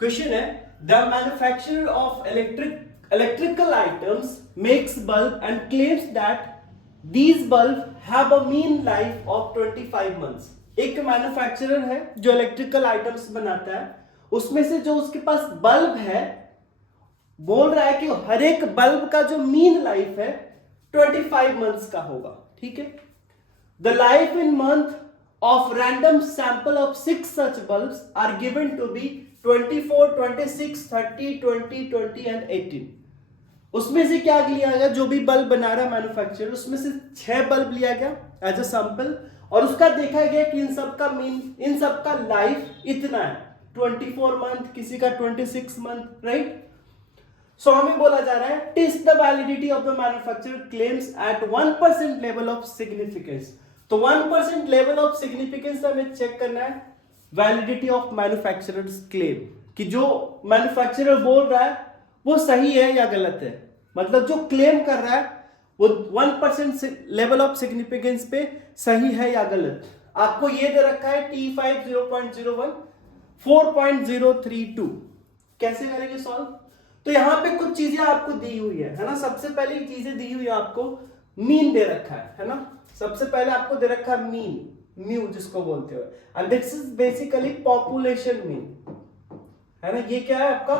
Question है the manufacturer of electrical items makes bulb and claims that these bulb have a mean life of 25 months. एक manufacturer है जो electrical items बनाता है, उसमें से जो उसके पास बल्ब है बोल रहा है कि हर एक बल्ब का जो मीन लाइफ है 25 मंथ्स का होगा। ठीक है, the life in month of random sample of 6 such bulbs are given to be 24, 26, 30, 20, 20 and 18। उसमें से क्या लिया गया, जो भी बल्ब बना रहा है मैन्युफैक्चरर उसमें से 6 बल्ब लिया गया एज अ सैंपल और उसका देखा गया कि इन सब का लाइफ इतना है 24 मंथ, किसी का 26 मंथ, राइट। सो हमें बोला जा रहा है test the validity of the manufacturer claims at 1% level of significance. तो 1% लेवल ऑफ सिग्निफिकेंस हमें चेक करना है वैलिडिटी ऑफ मैन्युफैक्चरर्स क्लेम, कि जो मैन्युफैक्चरर बोल रहा है वो सही है या गलत है। मतलब जो क्लेम कर रहा है वो 1% लेवल ऑफ सिग्निफिकेंस पे सही है या गलत। आपको ये दे रखा है T5 0.01 4.032। कैसे करेंगे सॉल्व? तो यहां पे कुछ चीजें आपको दी हुई है ना। सबसे पहली चीजें दी हुई है, आपको मीन दे रखा है ना। सबसे पहले आपको दे रखा है मीन, म्यू जिसको बोलते हो, and this is basically population mean, है ना। ये क्या है आपका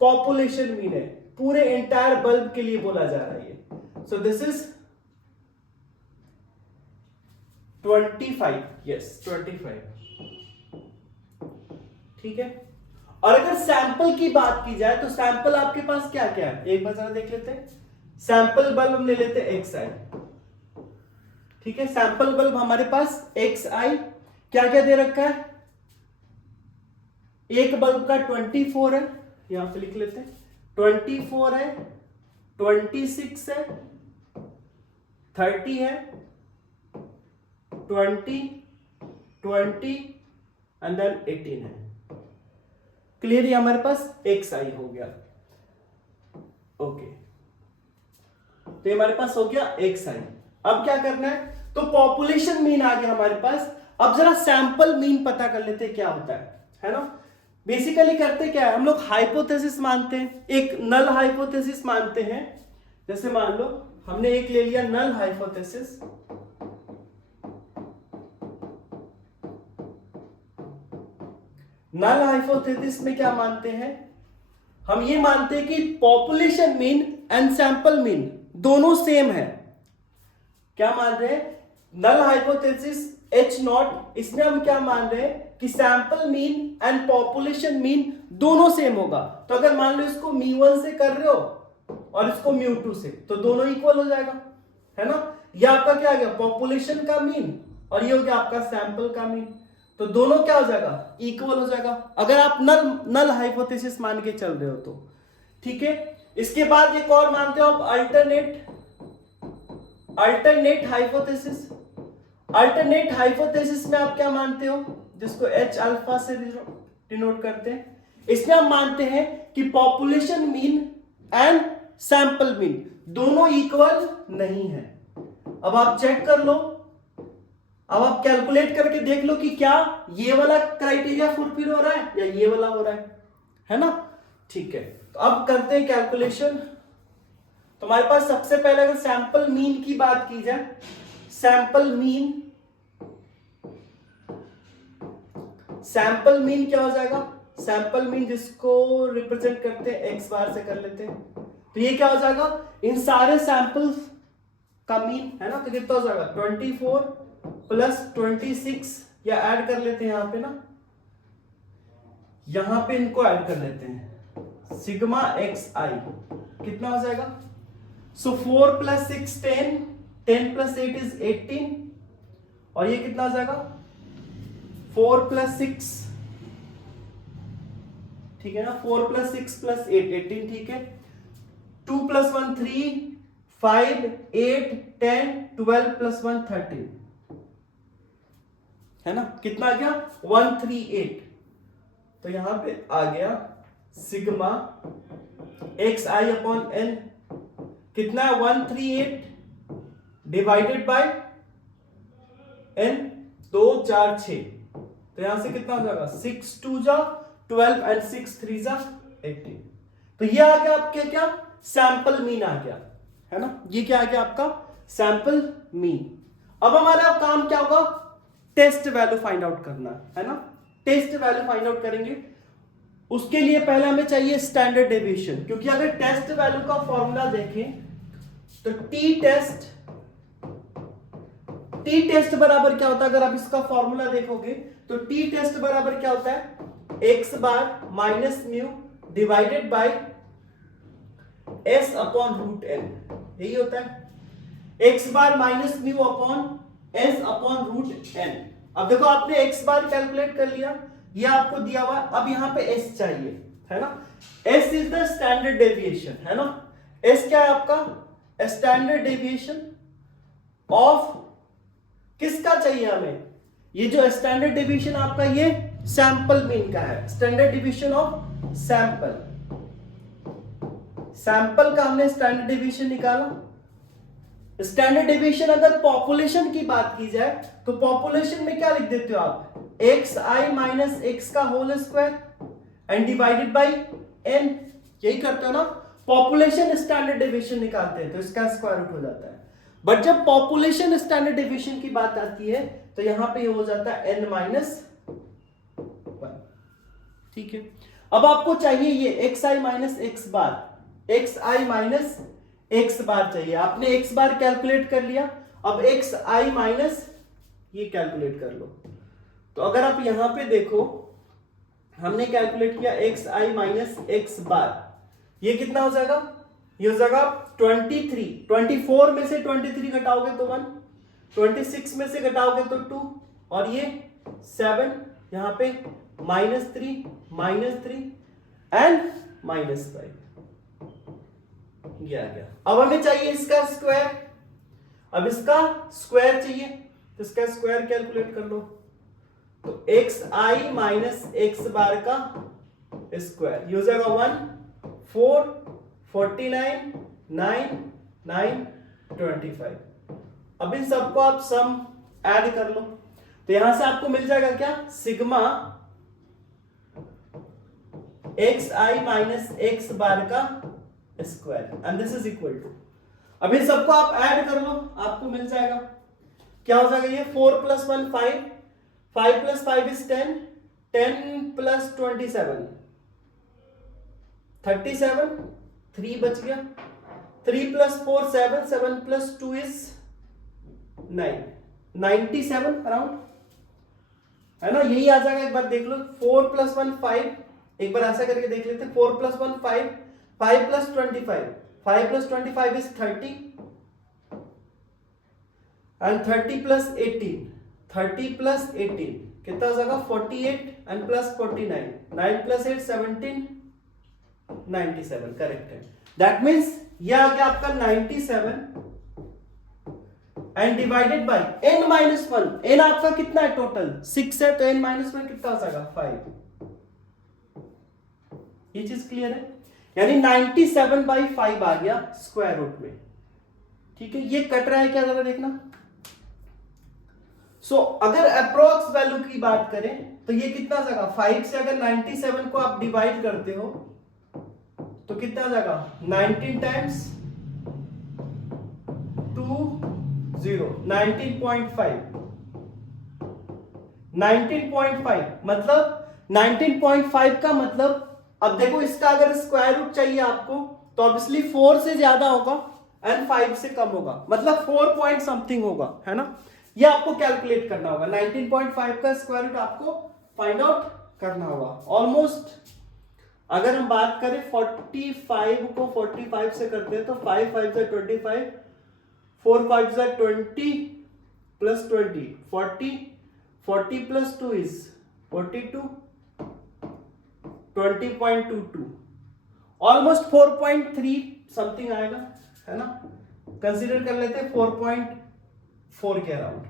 पॉपुलेशन मीन है, पूरे एंटायर बल्ब के लिए बोला जा रहा है ये। सो दिस इज 25, यस 25। ठीक है, और अगर सैंपल की बात की जाए तो सैंपल आपके पास क्या क्या है एक बार जरा देख लेते हैं। सैंपल बल्ब हम ले लेते हैं XI। ठीक है, सैंपल बल्ब हमारे पास XI क्या क्या दे रखा है। एक बल्ब का 24 है, यहां पे लिख लेते हैं 24 है, 26 है, 30 है, 20, 20 एंड देन 18 है। क्लियर, ये हमारे पास XI हो गया। ओके, तो ये हमारे पास हो गया XI। अब क्या करना है, तो पॉपुलेशन मीन आ गया हमारे पास। अब जरा सैंपल मीन पता कर लेते हैं क्या होता है ना। बेसिकली करते क्या है, हम लोग हाइपोथेसिस मानते हैं, एक नल हाइपोथेसिस मानते हैं। जैसे मान लो हमने एक ले लिया नल हाइपोथेसिस। नल हाइपोथेसिस में क्या मानते हैं, हम ये मानते हैं कि population mean and sample mean दोनों सेम है। क्या मान रहे हैं, नल हाइपोथेसिस H0, इसमें हम क्या मान रहे हैं कि sample mean and population mean दोनों सेम होगा। तो अगर मान लो इसको μ1 से कर रहे हो और इसको μ2 से, तो दोनों इक्वल हो जाएगा, है ना। ये आपका क्या आ गया पॉपुलेशन का मीन और ये हो गया आपका सैंपल का मीन, तो दोनों क्या हो जाएगा इक्वल हो जाएगा, अगर आप नल हाइपोथेसिस मान के चल रहे हो तो। ठीक है, इसके बाद एक और मानते हो आप अल्टरनेट हाइपोथेसिस। अल्टरनेट हाइपोथेसिस में आप क्या मानते हो, जिसको H अल्फा से डिनोट करते हैं, इसमें हम मानते हैं कि population mean and sample mean दोनों इक्वल नहीं है। अब आप चेक कर लो, अब आप कैलकुलेट करके देख लो कि क्या ये वाला क्राइटेरिया फुलफिल हो रहा है या ये वाला हो रहा है ना। ठीक है, तो अब करते हैं कैलकुलेशन। तो हमारे पास सबसे पहले अगर सैंपल मीन की बात की जाए, सैंपल मीन क्या हो जाएगा, सैंपल मीन जिसको रिप्रेजेंट करते हैं x बार से कर लेते हैं, तो ये क्या हो जाएगा इन सारे सैंपल्स का मीन, है ना। तो कितना हो जाएगा 24 प्लस 26, या ऐड कर लेते हैं यहां पे ना, यहां पे इनको ऐड कर लेते हैं, सिग्मा XI कितना हो जाएगा। सो 4 प्लस 6 10, 10 प्लस 8 इज 18, और ये कितना हो जाएगा 4 प्लस 6, ठीक है ना, 4 प्लस 6 प्लस 8 18, ठीक है। 2 प्लस 1 3, 5 8 10 12 प्लस 1 13, है ना। कितना आ गया 138। तो यहां पे आ गया सिग्मा XI अपॉन N कितना है 138 डिवाइडेड बाय N 2 4 6, तो यहां से कितना हो जाएगा 6 2 जा 12 एंड 6 3 18। तो ये आ गया आपके क्या, सैंपल मीन आ गया, है ना, ये क्या आ गया आपका सैंपल मीन। अब हमारा काम क्या होगा, टेस्ट वैल्यू फाइंड आउट करना है ना, टेस्ट वैल्यू फाइंड आउट करेंगे। उसके लिए पहले हमें चाहिए स्टैंडर्ड डेविएशन, क्योंकि अगर टेस्ट वैल्यू का फॉर्मूला देखें तो टी टेस्ट बराबर क्या होता है, अगर आप इसका फॉर्मूला देखोगे तो टी टेस्ट बराबर क्या होता है, X bar minus mu divided by S upon root N, यही होता है X bar minus mu upon S upon root N. अब देखो आपने एक्स बार कैलकुलेट कर लिया, ये आपको दिया हुआ, अब यहां पे एस चाहिए, है ना, S is the standard deviation, है ना, एस क्या है आपका स्टैंडर्ड डेविएशन ऑफ किसका चाहिए हमें, ये जो स्टैंडर्ड डेविएशन आपका ये सैंपल मीन का है, standard deviation of sample, sample का हमने स्टैंडर्ड डेविएशन निकाला। स्टैंडर्ड डेविएशन अगर पॉपुलेशन की बात की जाए तो पॉपुलेशन में क्या लिख देते हो आप, एक्स आई माइनस एक्स का whole square and divided by n, यही करते हो ना, पॉपुलेशन स्टैंडर्ड डेविएशन निकालते हैं तो इसका स्क्वायर रूट हो जाता है। बट जब पॉपुलेशन स्टैंडर्ड डेविएशन की बात आती है तो यहां पे हो जाता है एन माइनस वन, ठीक है। अब आपको चाहिए ये x i minus x bar, x i minus x बार चाहिए, आपने एक्स बार कैलकुलेट कर लिया, अब एक्स आई माइनस ये कैलकुलेट कर लो। तो अगर आप यहां पे देखो हमने कैलकुलेट किया एक्स आई माइनस एक्स बार, ये कितना हो जाएगा, ये हो जाएगा 23, 24 में से 23 घटाओगे तो 1, 26 में से घटाओगे तो 2 और ये 7, यहां पे -3 एंड -5, ये आ गया। अब हमें चाहिए इसका स्क्वायर, अब इसका स्क्वायर चाहिए तो इसका स्क्वायर कैलकुलेट कर लो, तो x i minus x bar का स्क्वायर, ये हो जाएगा 1 4 49 9 9 25। अब इन सबको आप सम ऐड कर लो, तो यहां से आपको मिल जाएगा क्या, sigma x i minus x bar का square and this is equal to, अब इन सबको आप ऐड कर लो, आपको मिल जाएगा क्या हो जाएगा, ये 4 + 1 5, 5 + 5 is 10, 10 + 27 37, 3 बच गया, 3 + 4 7, 7 + 2 is 9, 97 अराउंड, है ना, यही आ जाएगा। एक बार देख लो, 4 + 1 5, एक बार ऐसा करके देख लेते हैं, 4 + 1 5, 5 + 25, 5 + 25 is 30 and 30 + 18, 30 + 18 कितना हो जाएगा, 48 and plus 49, 9 + 8 17, 97 करेक्ट है। दैट मीन्स ये आ गया आपका 97 and divided bye n minus 1, n आपका कितना है टोटल 6 है, तो n माइनस 1 कितना हो जाएगा 5, ये चीज क्लियर है, यानी 97/5 आ गया स्क्वायर रूट में, ठीक है। ये कट रहा है क्या, जरा देखना। सो अगर अप्रोक्स वैल्यू की बात करें तो ये कितना आ जाएगा, 5 से अगर 97 को आप डिवाइड करते हो तो कितना आ जाएगा, 19 टाइम्स 2 0, 19.5, 19.5 मतलब 19.5 का मतलब, अब देखो इसका अगर स्क्वायर रूट चाहिए आपको तो ऑब्वियसली 4 से ज्यादा होगा एंड 5 से कम होगा, मतलब 4 पॉइंट समथिंग होगा, है ना, ये आपको कैलकुलेट करना होगा। 19.5 का स्क्वायर रूट आपको फाइंड आउट करना होगा। ऑलमोस्ट अगर हम बात करें 45 को 45 से करते हैं तो 5 5 से 25, 4 5 से 20 plus 20 40, 40 plus 2 is 42, 20.22, almost 4.3 something आएगा, है ना, कंसीडर कर लेते हैं 4.4 के अराउंड,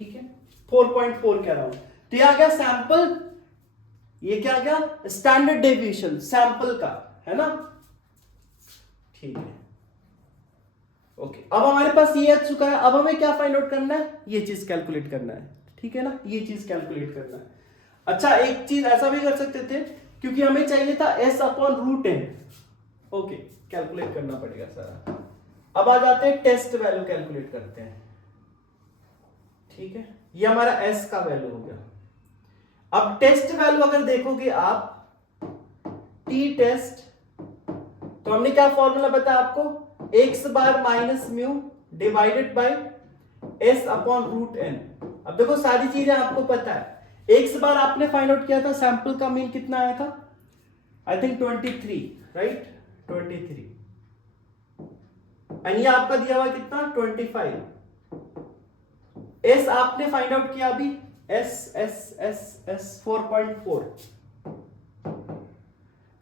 ठीक है, 4.4 के अराउंड। तो ये आ गया सैंपल, ये क्या आ गया, स्टैंडर्ड डेविएशन सैंपल का, है ना, ठीक है, ओके। अब हमारे पास ये आ चुका है, अब हमें क्या फाइंड आउट करना है, ये चीज कैलकुलेट करना है, ठीक है ना, ये चीज कैलकुलेट करना है। अच्छा, एक चीज ऐसा भी कर सकते थे क्योंकि हमें चाहिए था s upon root n। Okay, calculate करना पड़ेगा सारा। अब आ जाते हैं टेस्ट वैल्यू कैलकुलेट करते हैं। ठीक है, ये हमारा s का वैल्यू हो गया। अब टेस्ट वैल्यू अगर देखोगे आप t टेस्ट, तो हमने क्या फॉर्मूला बताया आपको, x bar minus mu divided by s upon root n। अब देखो सारी चीजें आपको पता है। x बार आपने फाइंड आउट किया था, सैंपल का मीन कितना आया था, आई थिंक 23, राइट, 23। एंड ये आपका दिया हुआ कितना, 25। s आपने फाइंड आउट किया अभी, s 4.4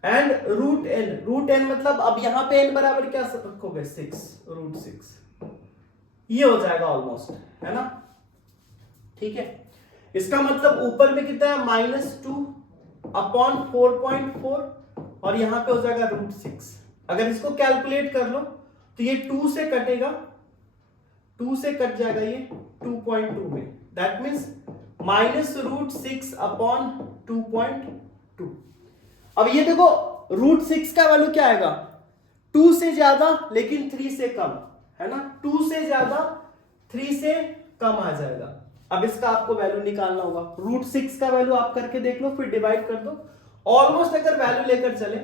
एंड रूट n मतलब अब यहां पे n बराबर क्या रखोगे, 6, रूट 6। ये हो जाएगा ऑलमोस्ट, है ना। ठीक है, इसका मतलब ऊपर में कितना है, -2 अपॉन 4.4 और यहां पे हो जाएगा रूट 6। अगर इसको कैलकुलेट कर लो तो ये 2 से कटेगा, 2 से कट जाएगा ये 2.2 में, दैट मीन्स -√6 अपॉन 2.2। अब ये देखो रूट 6 का वैल्यू क्या आएगा, 2 से ज्यादा लेकिन 3 से कम, है ना, 2 से ज्यादा 3 से कम आ जाएगा। अब इसका आपको वैल्यू निकालना होगा। रूट 6 का वैल्यू आप करके देख लो, फिर डिवाइड कर दो। ऑलमोस्ट अगर वैल्यू लेकर चले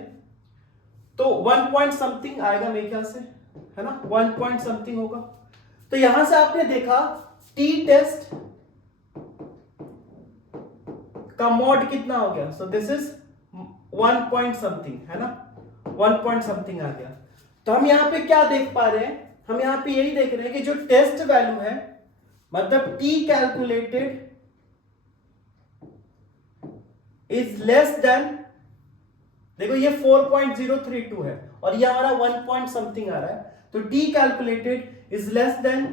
तो 1 पॉइंट समथिंग आएगा मेरे ख्याल से, है ना, 1 पॉइंट समथिंग होगा। तो यहां से आपने देखा टी टेस्ट का मॉड कितना हो गया, सो दिस इज 1 पॉइंट समथिंग, है ना, 1 पॉइंट समथिंग आ गया। तो हम यहां पे क्या देख पा रहे हैं, हम यहां पे यही देख रहे हैं कि जो टेस्ट वैल्यू है, मतलब T calculated is less than, देखो ये 4.032 है और ये हमारा 1 पॉइंट समथिंग आ रहा है, तो T calculated is less than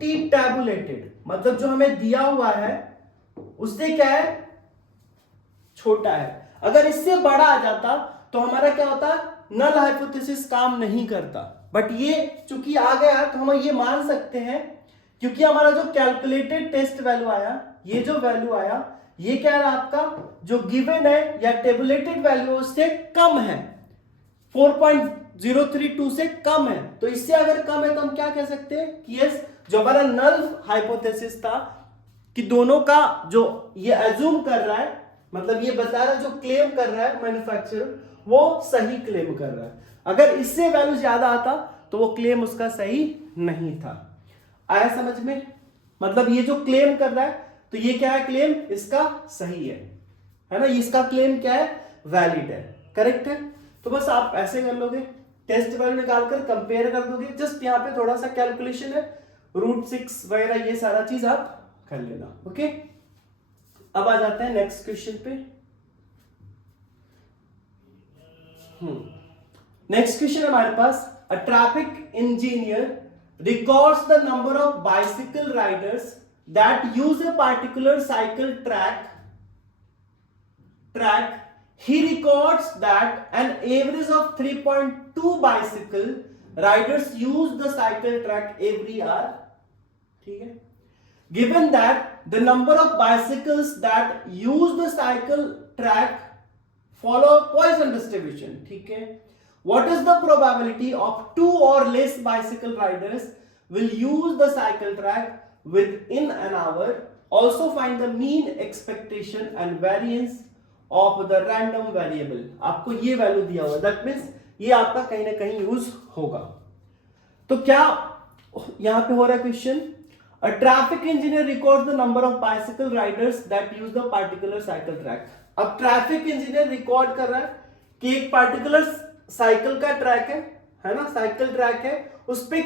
T tabulated, मतलब जो हमें दिया हुआ है उससे क्या है, छोटा है। अगर इससे बड़ा आ जाता तो हमारा क्या होता, नल हाइपोथेसिस काम नहीं करता। बट ये चूंकि आ गया तो हम ये मान सकते हैं, क्योंकि हमारा जो कैलकुलेटेड टेस्ट वैल्यू आया, ये जो वैल्यू आया, ये क्या है आपका जो गिवन है या टेबुलेटेड वैल्यू उससे कम है, 4.032 से कम है। तो इससे अगर कम है तो हम क्या कह सकते हैं कि यस, जो हमारा नल हाइपोथेसिस था कि दोनों का जो ये अज्यूम कर रहा है, मतलब ये बता रहा है, जो क्लेम कर रहा है मैन्युफैक्चरर, वो सही क्लेम कर रहा है। अगर इससे वैल्यू ज्यादा आता तो वो क्लेम उसका सही नहीं था। आया समझ में, मतलब ये जो क्लेम कर रहा है तो ये क्या है, क्लेम इसका सही है ना, इसका क्लेम क्या है, वैलिड है, करेक्ट है। तो बस आप ऐसे कर लोगे, टेस्ट वैल्यू निकालकर कंपेयर कर दोगे। जस्ट यहाँ पे थोड़ा सा कैलकुलेशन है, रूट 6 वगैरह ये सारा चीज आप कर लेना। ओके, अब आ जाते हैं नेक्स्ट क्वेश्चन पे। नेक्स्ट क्वेश्चन हमारे पास, a traffic engineer records the number of bicycle riders that use a particular cycle track. He records that an average of 3.2 bicycle riders use the cycle track every hour. ठीक है, given that the number of bicycles that use the cycle track follow Poisson distribution. ठीक है, what is the probability of 2 or less bicycle riders will use the cycle track within an hour? Also find the mean expectation and variance of the random variable. आपको ये value दिया हुआ, that means ये आपका कहीं ना कहीं use होगा। तो क्या यहां पे हो रहा है question, a traffic engineer records the number of bicycle riders that use the particular cycle track. अब ट्रैफिक इंजीनियर रिकॉर्ड कर रहा है कि एक पार्टिकुलर साइकिल का ट्रैक है ना, साइकिल ट्रैक है, उस पे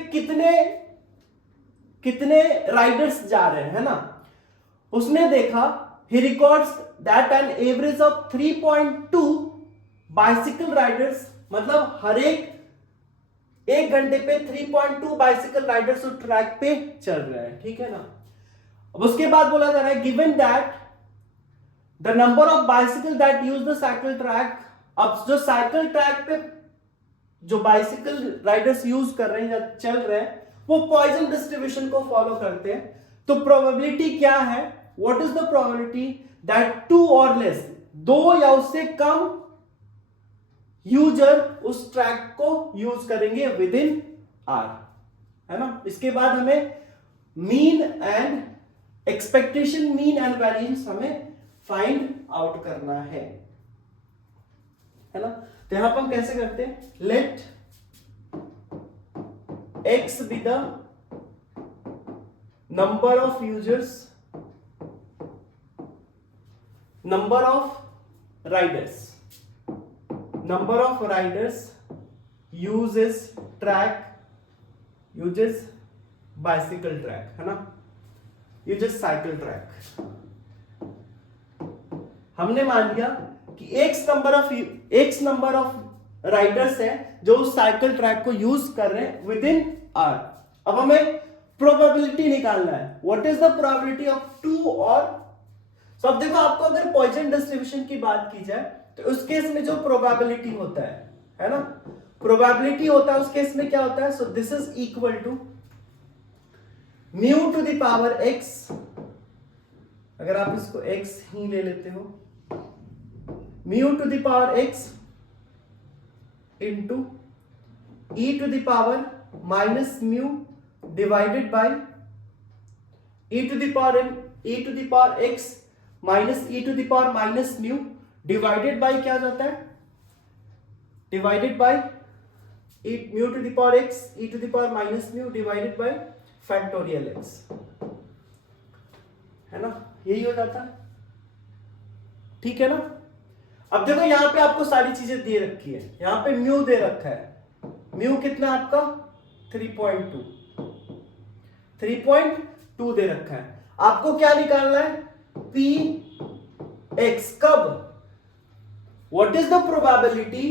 कितने राइडर्स जा रहे हैं, है ना। उसने देखा, he records that an average of 3.2 bicycle Riders, मतलब हर एक घंटे पे 3.2 बाइसिकल राइडर्स उस ट्रैक पे चल रहे हैं, ठीक है ना। अब उसके बाद बोला जा रहा है, given that the number of bicycle that use the cycle track. अब जो साइकिल ट्रैक पे जो बाइसिकल राइडर्स यूज कर रहे हैं या चल रहे हैं, वो पॉइजन डिस्ट्रीब्यूशन को फॉलो करते हैं। तो प्रोबेबिलिटी क्या है, what is the probability that 2 और लेस, 2 या उससे कम यूजर उस ट्रैक को यूज करेंगे विद इन आर, है ना। इसके बाद हमें mean and expectation, mean and variance हमें फाइंड आउट करना है ना। तो यहां पर हम कैसे करते हैं, late x be the number of users, number of riders uses track, uses bicycle track, है ना, uses cycle track। हमने मान लिया कि x नंबर ऑफ राइडर्स है जो उस साइकिल ट्रैक को यूज कर रहे हैं विद इन आर। अब हमें प्रोबेबिलिटी निकालना है, what is the probability of 2 और। सो अब देखो, आपको अगर पॉइसन डिस्ट्रीब्यूशन की बात की जाए तो उस केस में जो प्रोबेबिलिटी होता है ना, प्रोबेबिलिटी होता है उस केस में क्या होता है, so this is equal to mu to the power x, अगर आप इसको x ही ले लेते हो, mu to the power x into e to the power minus mu divided by e to the power x minus e to the power minus mu divided by क्या जाता है, divided by mu to the power x e to the power minus mu divided by factorial x, है ना, यही हो जाता है, ठीक है ना। अब देखो यहां पे आपको सारी चीजें दे रखी है, यहां पे म्यू दे रखा है, म्यू कितना आपका 3.2 दे रखा है। आपको क्या निकालना है, पी एक्स, कब, what is the probability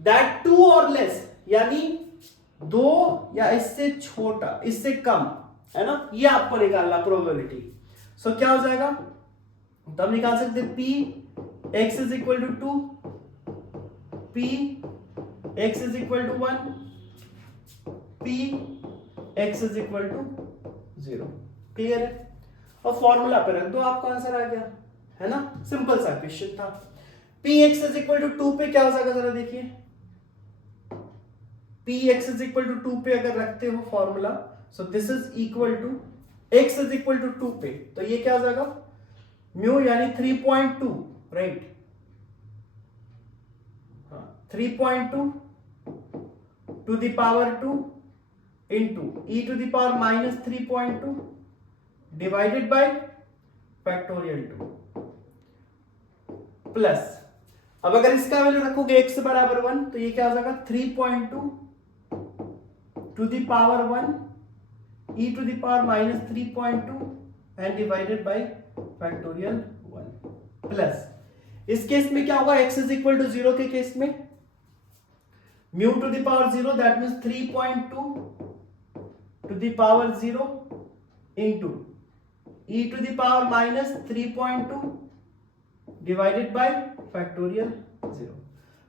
that 2 और लेस, यानी 2 या इससे छोटा, इससे कम, है ना, ये आपको निकालना प्रोबेबिलिटी। सो क्या हो जाएगा, तो हम निकाल सकते हैं P x is equal to 2, p x is equal to 1, p x is equal to 0। Clear है, और फॉर्मूला पे रख दो, आपका आंसर आ गया, है ना, सिंपल सा क्वेश्चन था। p x is equal to 2 पे क्या हो जाएगा, जरा देखिए, p x is equal to 2 पे अगर रखते हो formula, so this is equal to x is equal to 2 पे, तो ये क्या हो जाएगा, म्यू यानी 3.2, right, 3.2 to the power 2 into e to the power minus 3.2 divided by factorial 2 plus, अब अगर इसका वैल्यू रखोगे x बराबर 1 तो ये क्या हो जाएगा, 3.2 to the power 1 e to the power minus 3.2 and divided by factorial 1 plus, इस केस में क्या होगा, x इज इक्वल टू 0 के केस में mu to the power 0 that means 3.2 to the power 0 into e to the power minus 3.2 divided by factorial 0।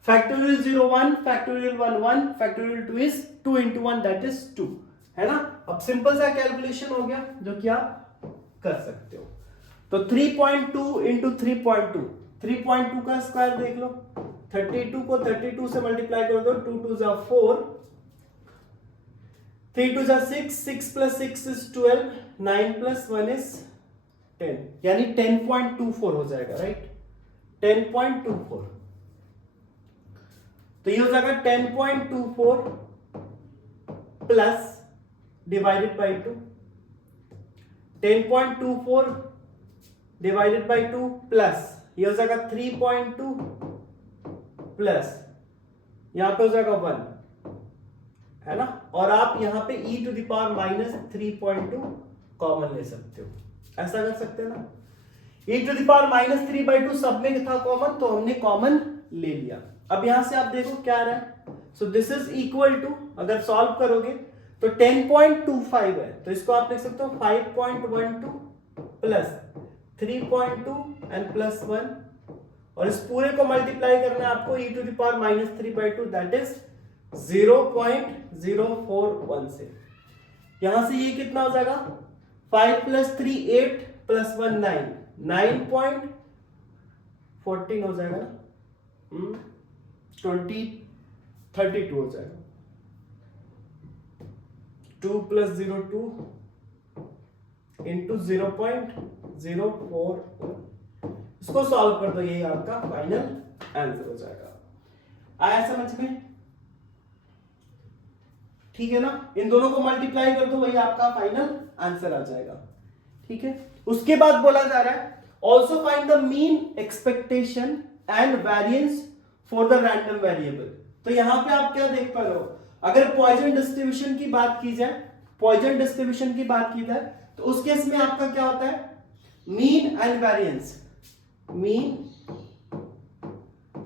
Factorial 0 1, factorial 1 1, factorial 2 is 2 into 1 that is 2, है ना। अब simple सा calculation हो गया जो कि आप कर सकते हो। तो 3.2 इंटू 3.2, 3.2 का स्क्वायर देख लो, 32 को 32 से मल्टीप्लाई कर दो, 2 2 जा 4, 3 2 जा 6, 6 प्लस 6 इज 12, 9 प्लस 1 इज 10, यानी 10.24 हो जाएगा, राइट, 10.24। तो ये हो जाएगा 10.24 plus divided by 2, 10.24 divided by 2 plus ये हो जाएगा 3.2 प्लस यहां पे हो जाएगा 1, है ना, और आप यहां पे e to the power minus 3.2 common ले सकते हो, ऐसा कर सकते हैं ना। e to the power minus 3/2 सब में था कॉमन, तो हमने कॉमन ले लिया। अब यहां से आप देखो क्या आ रहा है, so this is equal to, अगर सॉल्व करोगे तो 10.25 है, तो इसको आप लिख सकते हो 5.12 प्लस 3.2 एंड प्लस 1, और इस पूरे को मल्टीप्लाई करना है आपको e to the power minus 3/2 that is 0.041 से। यहां से ये कितना हो जाएगा, 5 प्लस 3 8 प्लस 1 9, 9.14 हो जाएगा ना, 32 हो जाएगा। 2 + 0 2 इंटू 0.04। इसको सॉल्व कर दो, यही आपका फाइनल आंसर हो जाएगा। आया समझ में? ठीक है ना? इन दोनों को मल्टीप्लाई कर दो, वही आपका फाइनल आंसर आ जाएगा। ठीक है, उसके बाद बोला जा रहा है also find the mean expectation and variance for the random variable. तो यहां पे आप क्या देख पा रहे हो, अगर पॉइजन डिस्ट्रीब्यूशन की बात की जाए, पॉइजन डिस्ट्रीब्यूशन की बात की जाए तो उस केस में आपका क्या होता है, mean and variance, mean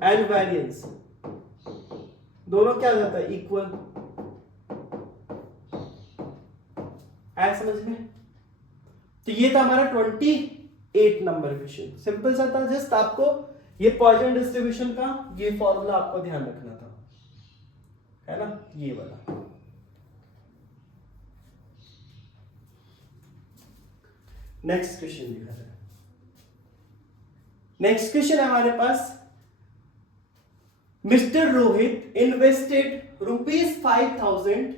and variance दोनों क्या हो जाता है, इक्वल। आया समझ में? तो ये था हमारा 28 नंबर क्वेश्चन, सिंपल सा था। जस्ट आपको ये पॉइजन डिस्ट्रीब्यूशन का ये फॉर्मूला आपको ध्यान रखना था, है ना, ये वाला। नेक्स्ट क्वेश्चन दिखा रहा है। नेक्स्ट क्वेश्चन है हमारे पास, mister Rohit invested ₹5,000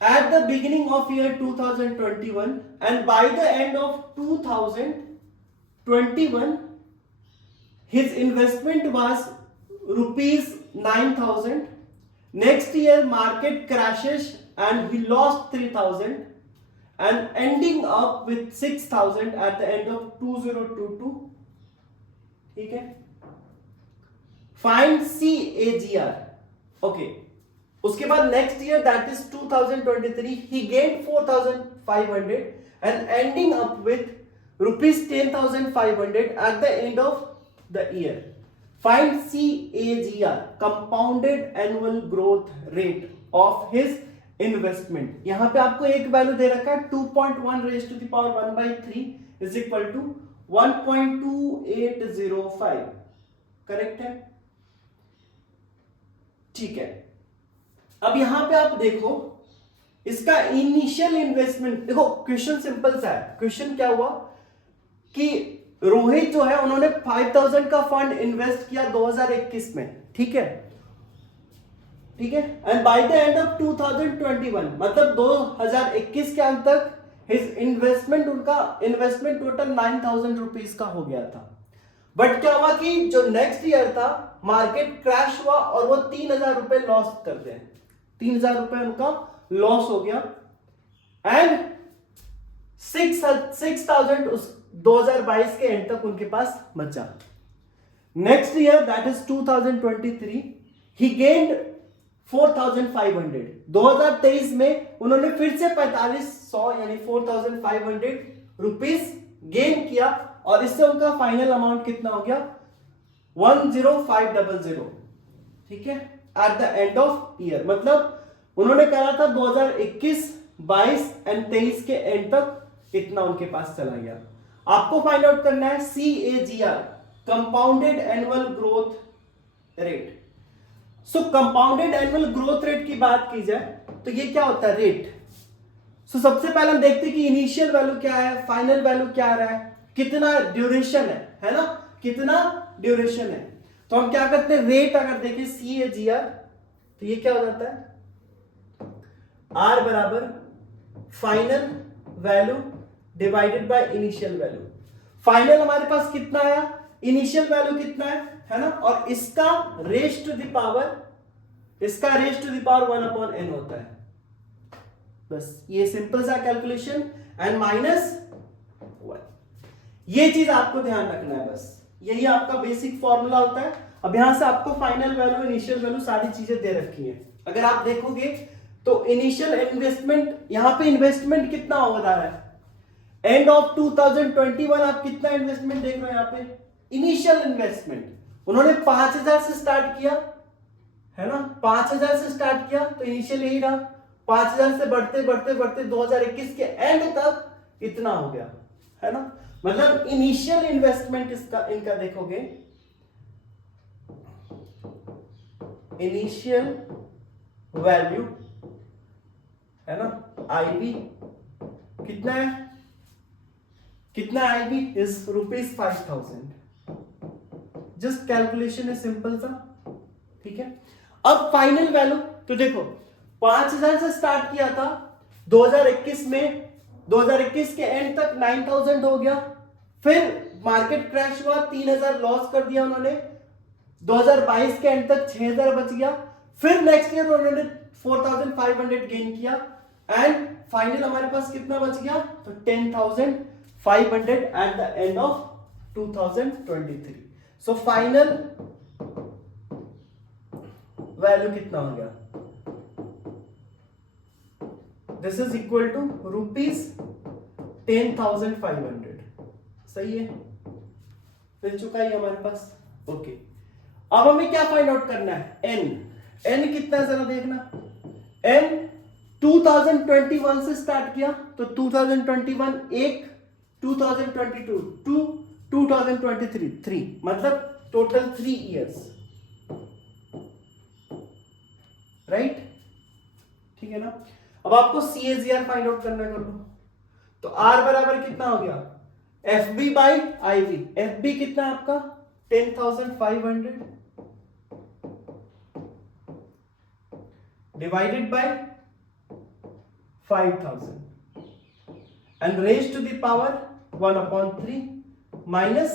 at the beginning of year 2021 and by the end of 2021 his investment was ₹9,000. Next year market crashes and he lost 3,000 and ending up with 6,000 at the end of 2022. ठीक है, find CAGR। Okay, उसके बाद next year that is 2023 he gained 4,500 and ending up with ₹10,500 at the end of the year. Find CAGR, compounded annual growth rate of his investment। यहां पे आपको एक value दे रखा है 2.1 raised to the power 1/3 is equal to 1.2805। Correct है? ठीक है, अब यहां पे आप देखो इसका इनिशियल इन्वेस्टमेंट, देखो क्वेश्चन सिंपल सा है। क्वेश्चन क्या हुआ कि रोहित जो है उन्होंने 5,000 का फंड इन्वेस्ट किया 2021 में, ठीक है, ठीक है, and by the end of 2021 मतलब 2021 के अंत तक हिज इन्वेस्टमेंट, उनका इन्वेस्टमेंट टोटल 9,000 रुपीज का हो गया था। बट क्या हुआ कि जो नेक्स्ट ईयर था मार्केट क्रैश हुआ और वो 3,000 रुपए लॉस कर दिए, 3,000 रुपए उनका लॉस हो गया एंड 6,000 उस 2022 के एंड तक उनके पास बचा। Next year that is 2023 he gained 4,500। 2023 में उन्होंने फिर से 4,500 यानी 4,500 रुपीस गेन किया और इससे उनका फाइनल अमाउंट कितना हो गया, 10500। ठीक है, at the end of year, मतलब उन्होंने करा था 2021, 22 एंड 23 के एंड तक इतना उनके पास चला गया। आपको फाइंड आउट करना है CAGR, compounded annual growth rate. So compounded annual growth rate की बात की जाए तो ये क्या होता है, रेट। सो सबसे पहले हम देखते हैं कि इनिशियल वैल्यू क्या है, फाइनल वैल्यू क्या आ रहा है, कितना ड्यूरेशन है ना, कितना ड्यूरेशन है। तो हम क्या करते हैं, रेट अगर देखें CAGR तो ये क्या हो जाता है, R बराबर final value divided by initial value. Final हमारे पास कितना आया, इनिशियल वैल्यू कितना है ना, और इसका raise to the power 1/n होता है। बस ये सिंपल सा कैलकुलेशन एंड माइनस 1, ये चीज आपको ध्यान रखना है। बस यही आपका बेसिक फॉर्मूला होता है। अब यहां से आपको फाइनल वैल्यू, इनिशियल वैल्यू सारी चीजें दे रखी है। अगर आप देखोगे तो इनिशियल इन्वेस्टमेंट, यहां पे इन्वेस्टमेंट कितना हो रहा है, एंड ऑफ 2021 आप कितना इन्वेस्टमेंट देख रहे हो यहाँ पे, इनिशियल इन्वेस्टमेंट उन्होंने 5,000 से स्टार्ट किया है ना, 5,000 से स्टार्ट किया तो इनिशियल यही रहा, 5,000 से बढ़ते बढ़ते बढ़ते 2021 के एंड तक इतना हो गया, है ना। मतलब इनिशियल इन्वेस्टमेंट इनका देखोगे, इनिशियल वैल्यू है ना, IB कितना है, IB इज ₹5,000। जस्ट कैलकुलेशन है सिंपल सा, ठीक है। अब फाइनल वैल्यू तो देखो 5000 से स्टार्ट किया था 2021 में, 2021 के एंड तक 9000 हो गया, फिर मार्केट क्रैश हुआ 3000 लॉस कर दिया उन्होंने, 2022 के एंड तक 6000 बच गया, फिर नेक्स्ट ईयर उन्होंने 4500 गेन किया एंड फाइनल हमारे पास कितना बच गया, तो 10500 at the end of 2023। So final value कितना हो गया, दिस इज इक्वल टू ₹10,500। सही है, मिल चुका है हमारे पास। ओके, अब हमें क्या फाइंड आउट करना है, एन कितना है जरा देखना। एन 2021 से स्टार्ट किया तो 2021 एक, 2022 2, 2023 3, मतलब टोटल 3 इयर्स, राइट, ठीक है ना। अब आपको CAGR फाइंड आउट करना कर लो, तो R बराबर कितना हो गया, FB बाई IV। FB कितना आपका 10,500 divided by 5000 and raise to the power 1/3 minus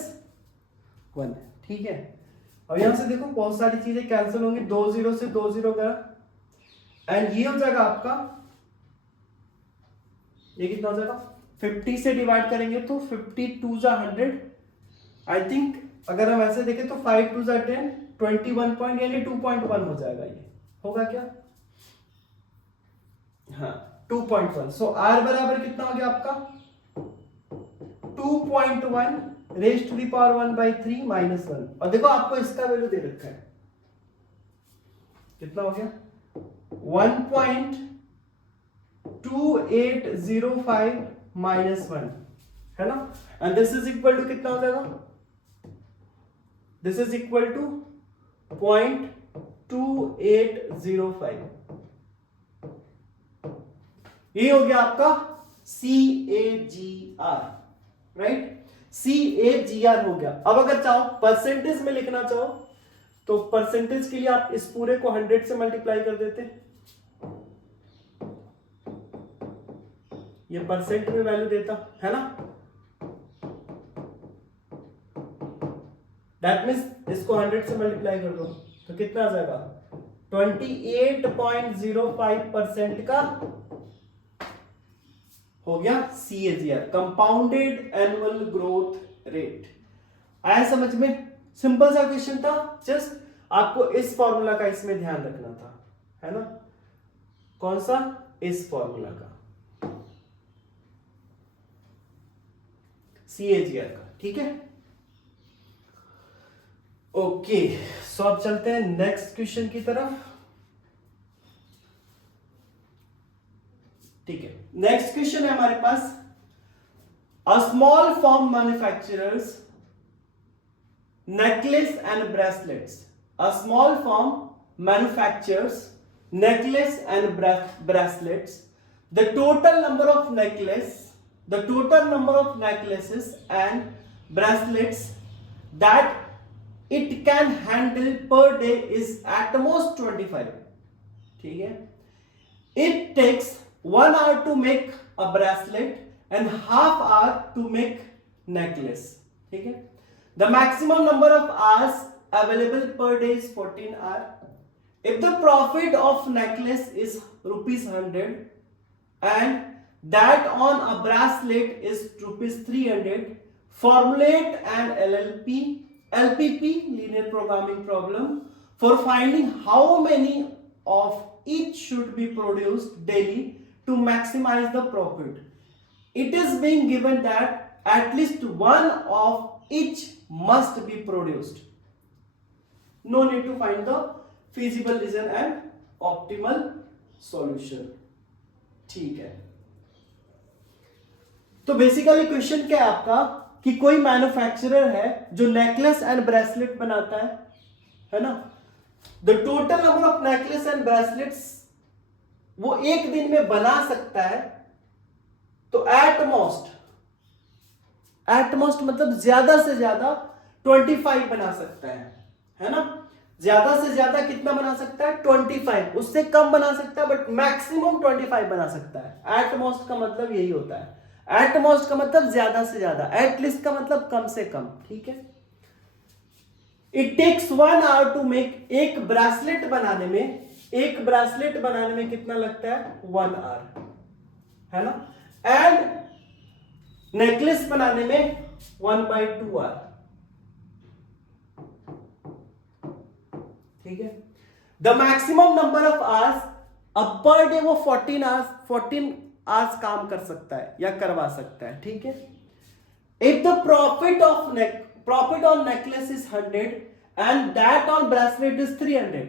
1, ठीक है। और यहां से देखो बहुत सारी चीजें कैंसिल होंगी, 2 0 से 2 0 गया एंड ये हो जाएगा आपका, ये कितना हो जाएगा 50 से डिवाइड करेंगे तो 52 जा 100, आई थिंक अगर हम ऐसे देखें तो 5 2 जा 10, 21 पॉइंट यानी 2.1 हो जाएगा, ये होगा क्या, हाँ 2.1। सो R बराबर कितना हो गया आपका 2.1 raise to the power 1/3 minus 1, और देखो आपको इसका वैल्यू दे रखा है, कितना हो गया 1.2805 माइनस 1, है ना, and this is equal to कितना हो जाएगा, दिस इज इक्वल टू 0.2805, ये हो गया आपका CAGR, राइट, CAGR हो गया। अब अगर चाहो परसेंटेज में लिखना चाहो तो परसेंटेज के लिए आप इस पूरे को 100 से मल्टीप्लाई कर देते, ये परसेंट में वैल्यू देता है ना, दैट मीन्स इसको 100 से मल्टीप्लाई कर दो तो कितना आ जाएगा 28.05% का हो गया CAGR, compounded annual growth rate. आया समझ में, सिंपल सा क्वेश्चन था, जस्ट आपको इस फॉर्मूला का इसमें ध्यान रखना था, है ना, कौन सा, इस फॉर्मूला का CAGR का, ठीक है। ओके, सो अब चलते हैं नेक्स्ट क्वेश्चन की तरफ, ठीक है। नेक्स्ट क्वेश्चन है हमारे पास, a small firm manufacturers necklace and bracelets. A small firm manufactures necklace and bracelets. The total number of necklaces and bracelets that it can handle per day is at most 25. ठीक है, it takes 1 hour to make a bracelet and half hour to make necklace. ठीक है, the maximum number of hours available per day is 14 hours. If the profit of necklace is ₹100 and that on a bracelet is ₹300, formulate an LPP linear programming problem for finding how many of each should be produced daily to maximize the profit. It is being given that at least one of each must be produced. No need to find the feasible reason and optimal solution. ठीक है, तो basically question क्या है आपका कि कोई manufacturer है जो नेकलेस एंड ब्रेसलेट बनाता है ना, the total number of necklace and bracelets वो एक दिन में बना सकता है, तो एट मोस्ट मतलब ज्यादा से ज्यादा 25 बना सकता है ना। ज्यादा से ज्यादा कितना बना सकता है 25, उससे कम बना सकता है बट मैक्सिमम 25 बना सकता है। एट मोस्ट का मतलब यही होता है, एट मोस्ट का मतलब ज्यादा से ज्यादा, एट लीस्ट का मतलब कम से कम, ठीक है। It takes 1 hour to make, एक ब्रेसलेट बनाने में कितना लगता है 1 आवर, है ना। एंड नेकलेस बनाने में 1/2 आवर, ठीक है। The maximum number of hours, अब पर डे वो 14 आवर्स काम कर सकता है या करवा सकता है, ठीक है। If the profit on necklace is 100 and that on bracelet is 300,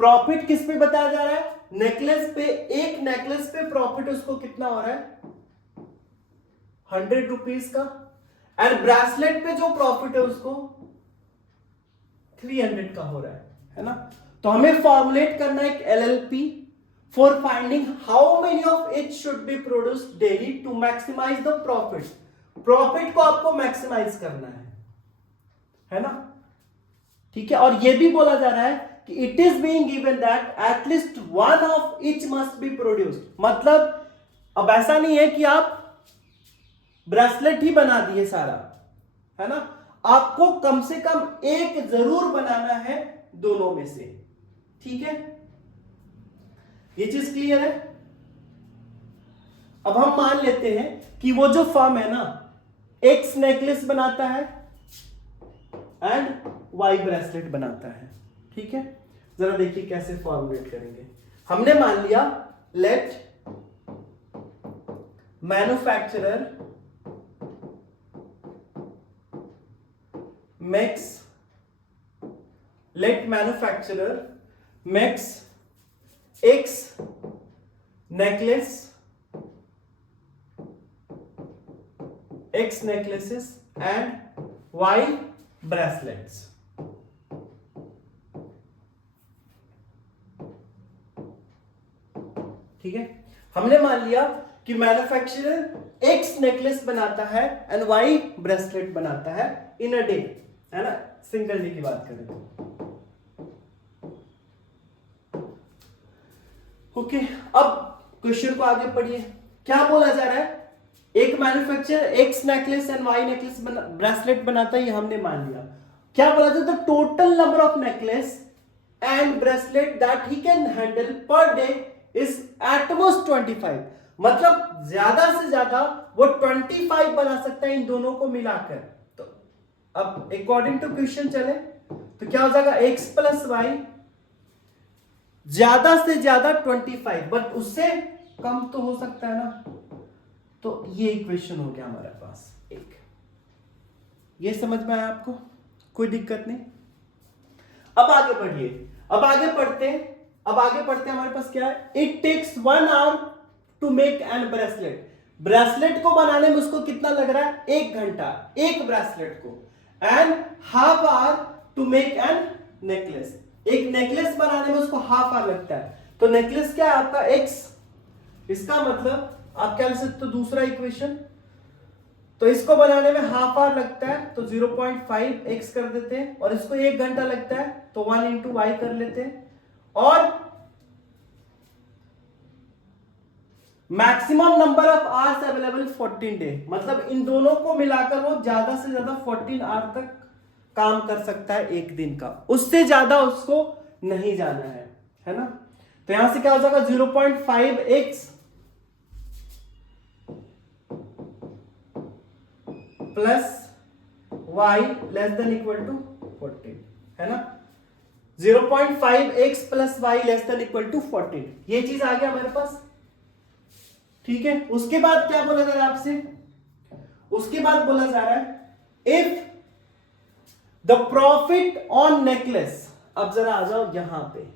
profit किस पे बताया जा रहा है, नेकलेस पे। एक नेकलेस पे प्रॉफिट उसको कितना हो रहा है 100 रुपीज का, एंड ब्रेसलेट पे जो प्रॉफिट है उसको 300 का हो रहा है ना। तो हमें फॉर्मुलेट करना है एक LLP for finding how many of it should be produced daily to maximise the profit. Profit को आपको मैक्सिमाइज करना है ना, ठीक है। और यह भी बोला जा रहा है कि it is being given that at least one of each must be produced, मतलब अब ऐसा नहीं है कि आप ब्रेसलेट ही बना दिए सारा, है ना, आपको कम से कम एक जरूर बनाना है दोनों में से, ठीक है। ये चीज क्लियर है। अब हम मान लेते हैं कि वो जो फर्म है ना X नेकलेस बनाता है एंड Y ब्रेसलेट बनाता है, ठीक है। जरा देखिए कैसे फॉर्मुलेट करेंगे। हमने मान लिया let manufacturer makes X necklaces and Y bracelets, ठीक है। हमने मान लिया कि मैन्युफैक्चरर X नेकलेस बनाता है एंड Y ब्रेसलेट बनाता है इन अ डे, है ना, सिंगल डे की बात करें तो। ओके, अब क्वेश्चन को आगे पढ़िए। क्या बोला जा रहा है, एक manufacturer X necklace and Y necklace bracelet बनाता है, ये हमने मान लिया। क्या बोला जाता है, the total number of necklace and bracelet that he can handle per day is at most 25, मतलब ज्यादा से ज्यादा वो 25 बना सकता है इन दोनों को मिलाकर। तो अब अकॉर्डिंग टू क्वेश्चन चले तो क्या हो जाएगा, X प्लस वाई ज्यादा से ज्यादा 25, बट उससे कम तो हो सकता है ना। तो ये इक्वेशन हो गया हमारे पास एक। ये समझ में आया आपको, कोई दिक्कत नहीं। अब आगे बढ़िए, अब आगे पढ़ते हैं हमारे पास क्या है, it takes 1 hour to make an bracelet. Bracelet को बनाने में उसको कितना लग रहा है, 1 घंटा एक ब्रेसलेट को, and half hour to make an necklace. एक नेकलेस बनाने में उसको हाफ आवर लगता है। तो नेकलेस क्या है आपका X, इसका मतलब आप क्या लिख सकते हो, दूसरा इक्वेशन, तो इसको बनाने में हाफ आवर लगता है तो 0.5x कर देते हैं, और इसको 1 घंटा लगता है तो 1 इंटू वाई कर लेते हैं, और maximum number of hours available 14 day, मतलब इन दोनों को मिलाकर वो ज्यादा से ज्यादा 14 आवर तक काम कर सकता है एक दिन का, उससे ज्यादा उसको नहीं जाना है ना। तो यहां से क्या हो जाएगा, 0.5x plus y less than equal to 14, है ना। 0.5x plus y less than equal to 14, ये चीज आ गया हमारे पास, ठीक है। उसके बाद क्या बोला जा रहा है आपसे, उसके बाद बोला जा रहा है if the profit on necklace, अब जरा आ जाओ यहां पे।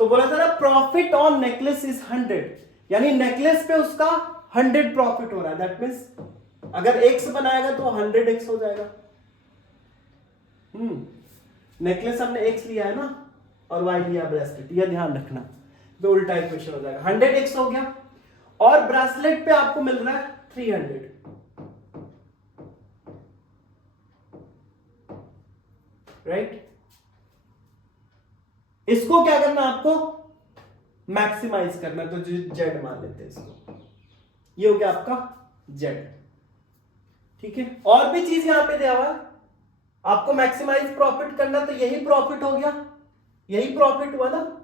सो बोला जा रहा है प्रॉफिट ऑन नेकलेस इज 100, यानी नेकलेस पे उसका 100 प्रॉफिट हो रहा है। दैट मींस अगर x बनाएगा तो 100x हो जाएगा। नेकलेस हमने x लिया है ना और y लिया ब्रेसलेट, यह ध्यान रखना, तो उल्टा इक्वेशन हो जाएगा। 100x हो गया, और ब्रेसलेट पे आपको मिल रहा है 300, राइट। इसको क्या करना आपको, मैक्सिमाइज करना, तो जेड मान लेते हैं इसको, ये हो गया आपका जेड। ठीक है, और भी चीज यहां पे दिया हुआ, आपको मैक्सिमाइज प्रॉफिट करना, तो यही प्रॉफिट हो गया, यही प्रॉफिट हुआ ना।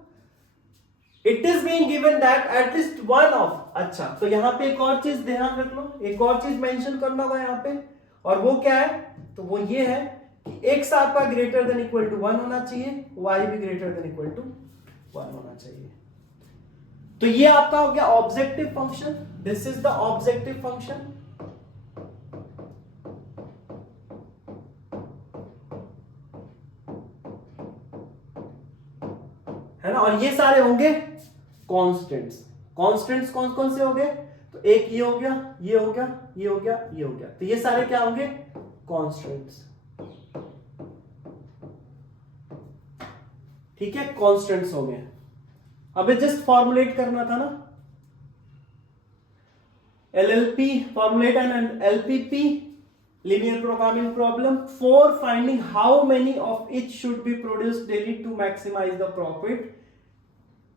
It is being given that at least one of, अच्छा तो यहां पे एक और चीज ध्यान रख लो, एक और चीज मेंशन करना होगा यहां पे, और वो क्या है, तो वो ये है कि x आपका ग्रेटर देन इक्वल टू 1 होना चाहिए, y भी ग्रेटर देन इक्वल टू 1 होना चाहिए। तो ये आपका हो गया objective function, this is the objective function. है ना, और ये सारे होंगे कांस्टेंट्स। कांस्टेंट्स कौन कौन से हो गए, तो एक ये हो गया, ये हो गया, ये हो गया, ये हो गया, तो ये सारे क्या होंगे, कांस्टेंट्स। ठीक है, कांस्टेंट्स हो गए। अबे जस्ट फॉर्मुलेट करना था ना, LLP, formulate an LPP, linear programming problem, for finding how many of each should be produced daily to maximize the profit.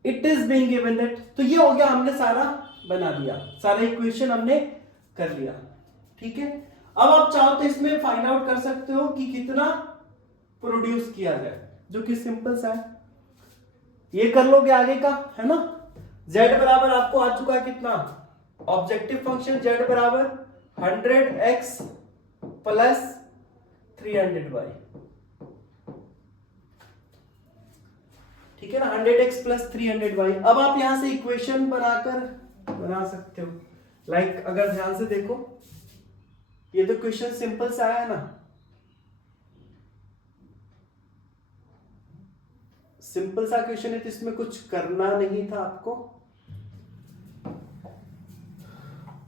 It is being given that, तो ये हो गया, हमने सारा बना दिया, सारा इक्वेशन हमने कर लिया। ठीक है, अब आप चाहो तो इसमें फाइंड आउट कर सकते हो कि कितना प्रोड्यूस किया जाए, जो कि सिंपल सा है, ये कर लोगे आगे का, है ना। z बराबर आपको आ चुका है कितना, ऑब्जेक्टिव फंक्शन z बराबर 100x प्लस 300y, ठीक है ना, 100x प्लस 300y। अब आप यहां से इक्वेशन बना सकते हो, लाइक अगर ध्यान से देखो, ये तो क्वेश्चन सिंपल सा है ना, सिंपल सा क्वेश्चन है, तो इसमें कुछ करना नहीं था आपको।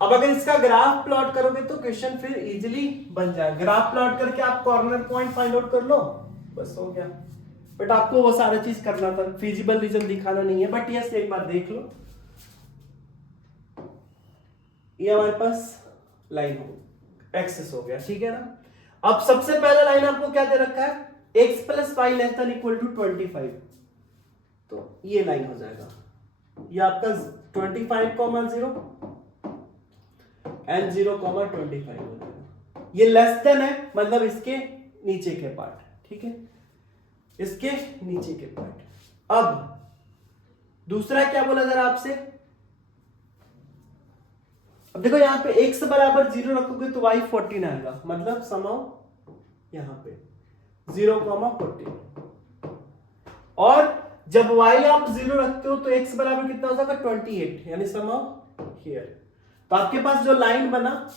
अब अगर इसका ग्राफ प्लॉट करोगे तो क्वेश्चन फिर इजीली बन जाए, ग्राफ प्लॉट करके आप कॉर्नर पॉइंट फाइंड आउट कर लो, बस हो गया। बट आपको वो सारा चीज करना था, फिजिबल रीजन दिखाना नहीं है, बट यस एक बार देख लो, ये हमारे पास लाइन हो, एक्सेस हो गया, ठीक है ना। अब सबसे पहला लाइन आपको क्या दे रखा है, x plus y less than equal to 25, तो ये लाइन हो जाएगा, ये आपका 25,0 एंड 0,25 हो जाएगा। ये लेस देन है, मतलब इसके नीचे के पार्ट, ठीक है, इसके नीचे के पार्ट। अब दूसरा क्या बोला जरा आपसे, अब देखो यहां पे x बराबर 0 रखोगे तो y 14 आएगा, मतलब समाओ यहां पे 0,14, और जब y आप 0 रखते हो तो x बराबर कितना हो जाएगा 28, यानी समाओ हियर। तो आपके पास जो लाइन बना,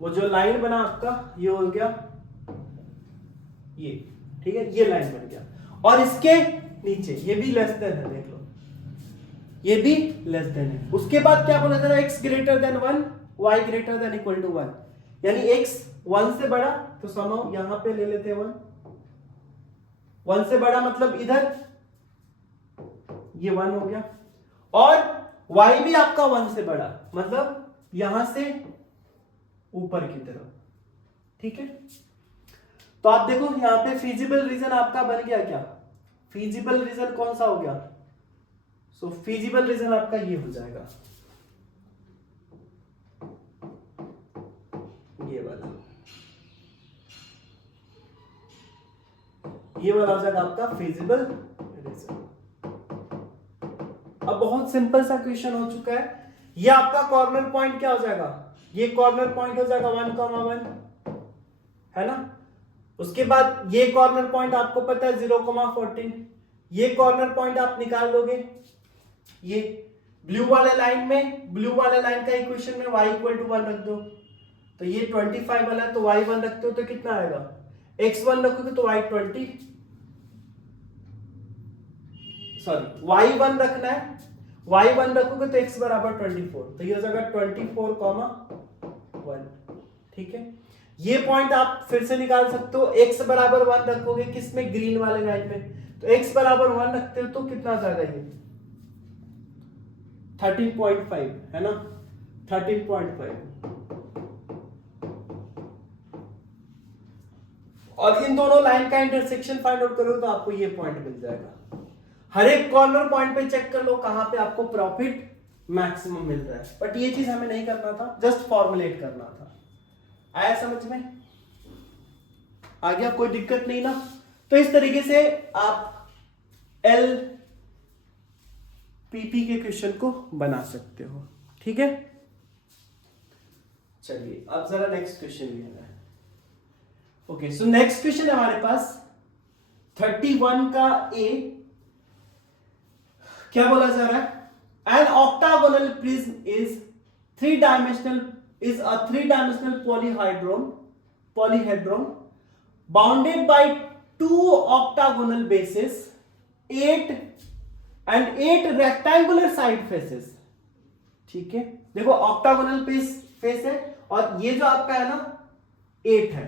वो जो लाइन बना आपका, ये हो गया ये, ठीक है, ये लाइन बन गया, और इसके नीचे ये भी लेस देन है, देख लो ये भी लेस देन है। उसके बाद क्या बोला था, x greater than 1 y greater than equal to 1, यानी x 1 से बड़ा, तो समाओ यहां पे ले लेते हैं 1 से बड़ा, मतलब इधर ये 1 हो गया, और y भी आपका 1 से बड़ा, मतलब यहां से ऊपर की तरफ, ठीक है। तो आप देखो यहां पे फिजिबल रीजन आपका बन गया क्या, फिजिबल रीजन कौन सा हो गया, सो फिजिबल रीजन आपका ये हो जाएगा, ये वाला हो जाएगा आपका फिजिबल रीजन। अब बहुत सिंपल सा क्वेश्चन हो चुका है, ये आपका कॉर्नर पॉइंट क्या हो जाएगा, ये कॉर्नर पॉइंट हो जाएगा 1,1, है ना। उसके बाद ये कॉर्नर पॉइंट आपको पता है 0,14, ये कॉर्नर पॉइंट आप निकाल लोगे, ये ब्लू वाले लाइन में, ब्लू वाले लाइन का इक्वेशन में y इक्वल टू 1 रख दो, तो ये 25 वाला है, तो y 1 रखते हो तो कितना आएगा, x 1 रखोगे तो y 20, सॉरी y 1 रखना है, y 1 रखोगे तो x बराबर 24, तो ये हो जाएगा 24,1, ठीक है। ये पॉइंट आप फिर से निकाल सकते हो, x बराबर 1 रखोगे किसमें, ग्रीन वाले लाइन में, तो x बराबर 1 रखते हो तो कितना आ जाएगा, ये 13.5 है ना, 13.5, और इन दोनों लाइन का इंटरसेक्शन फाइंड आउट करो तो आपको ये पॉइंट मिल जाएगा। हर एक कॉर्नर पॉइंट पे चेक कर लो कहां पे आपको प्रॉफिट मैक्सिमम मिल रहा है। बट ये चीज हमें नहीं करना था, जस्ट फॉर्मुलेट करना था। आया समझ में? आ गया? कोई दिक्कत नहीं ना? तो इस तरीके से आप एल पीपी के क्वेश्चन को बना सकते हो। ठीक है, चलिए अब जरा नेक्स्ट क्वेश्चन लेना है। ओके, सो नेक्स्ट क्वेश्चन हमारे पास 31 का ए। क्या बोला जा रहा है? An octagonal prism is three dimensional polyhedron bounded by two octagonal bases, 8 rectangular side faces। ठीक है, देखो ऑक्टागोनल फेस है और ये जो आपका है ना 8 है।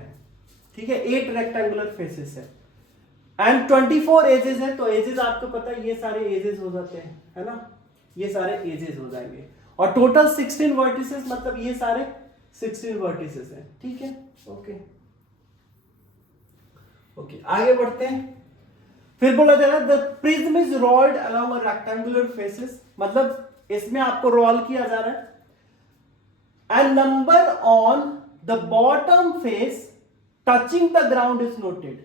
ठीक है, 8 रेक्टेंगुलर फेसेस है एंड 24 एजेस है। तो एजेस आपको पता है, ये सारे एजेस हो जाते हैं, है ना? ये सारे एजेस हो जाएंगे और टोटल 16 वर्टिसेस, मतलब ये सारे 16 वर्टिसेस हैं। ठीक है, ओके ओके, आगे बढ़ते हैं। फिर बोला जा रहा है the prism is rolled along a rectangular faces, मतलब इसमें आपको रोल किया जा रहा है। And number on the bottom face touching the ground is noted.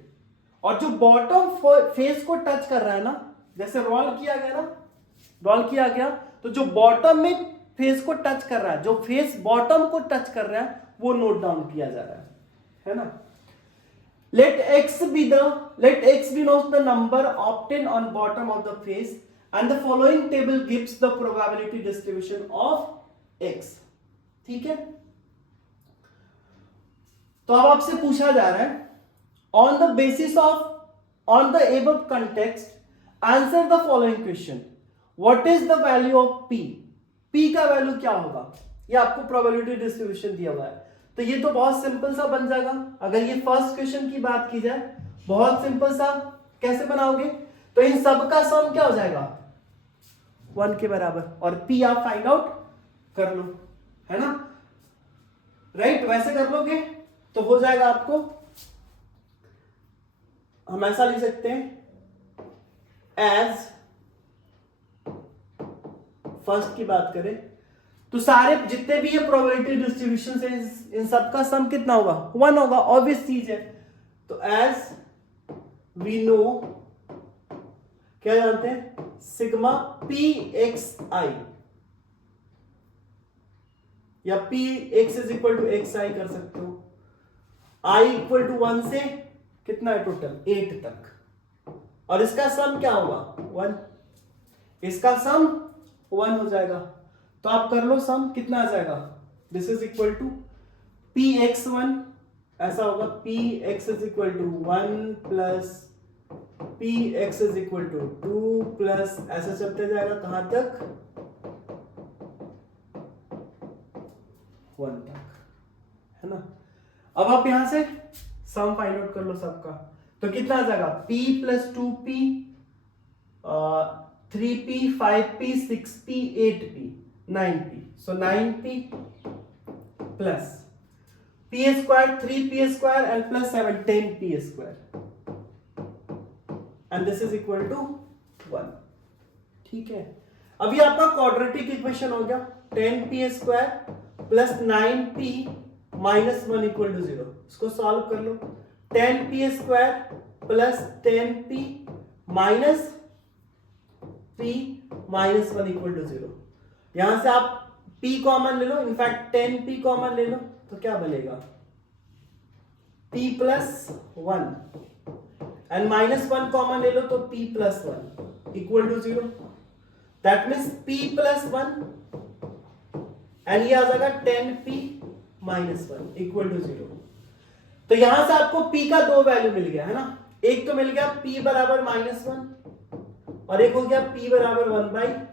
और जो बॉटम फेस को टच कर रहा है ना, जैसे रोल किया गया ना, रोल किया गया, तो जो बॉटम में फेस को टच कर रहा है, जो फेस बॉटम को टच कर रहा है, वो नोट डाउन किया जा रहा है ना? Let x be known the number obtained on bottom of the face, and the following table gives the probability distribution of x। ठीक है, तो अब आपसे पूछा जा रहा है on the above context answer the following question। what is the value of p? p का वैल्यू क्या होगा? ये आपको प्रोबेबिलिटी डिस्ट्रीब्यूशन दिया हुआ है। तो ये तो बहुत सिंपल सा बन जाएगा। अगर ये फर्स्ट क्वेश्चन की बात की जाए, बहुत सिंपल सा। कैसे बनाओगे? तो इन सब का सम क्या हो जाएगा? 1 के बराबर, और p आप फाइंड आउट कर लो, है ना? राइट, वैसे कर लोगे तो हो जाएगा आपको। हम ऐसा लिख सकते हैं, एज फर्स्ट की बात करें तो सारे जितने भी ये प्रोबेबिलिटी डिस्ट्रीब्यूशन है, इन सब का सम कितना होगा? 1 होगा, ऑब्वियस चीज है। तो एज वी नो, क्या जानते हैं? सिग्मा पी एक्स आई, या P x is equal to x I कर सकते हो। आई इक्वल टू 1 से कितना है टोटल? 8 तक। और इसका सम क्या होगा? 1। इसका सम 1 हो जाएगा। तो आप कर लो सम, कितना आ जाएगा? This is equal to p x 1, ऐसा होगा p x is equal to 1 plus p x is equal to 2 plus, ऐसा चलते जाएगा कहां तक? 1 तक, है ना? अब आप यहां से सम फाइंड आउट कर लो सबका। तो कितना आ जाएगा? p plus 2p, 3p, 5p, 6p, 8p, 9p। so 9p plus p square, 3p square and plus 7, 10p square, and this is equal to 1। ठीक है, अभी आपका क्वाड्रेटिक इक्वेशन हो गया। 10p square plus 9p minus 1 equal to 0। इसको solve कर लो। 10p square plus 10p minus p minus 1 equal to 0। यहां से आप p कॉमन ले लो, इनफैक्ट 10p कॉमन ले लो, तो क्या बनेगा? p plus 1 and minus 1 common ले लो तो p plus 1 equal to 0। That means p plus 1 and ये आ जाएगा 10p माइनस 1 इक्वल टू 0। तो यहां से आपको p का 2 वैल्यू मिल गया, है ना? एक तो मिल गया p बराबर -1 और एक हो गया p बराबर 1/10।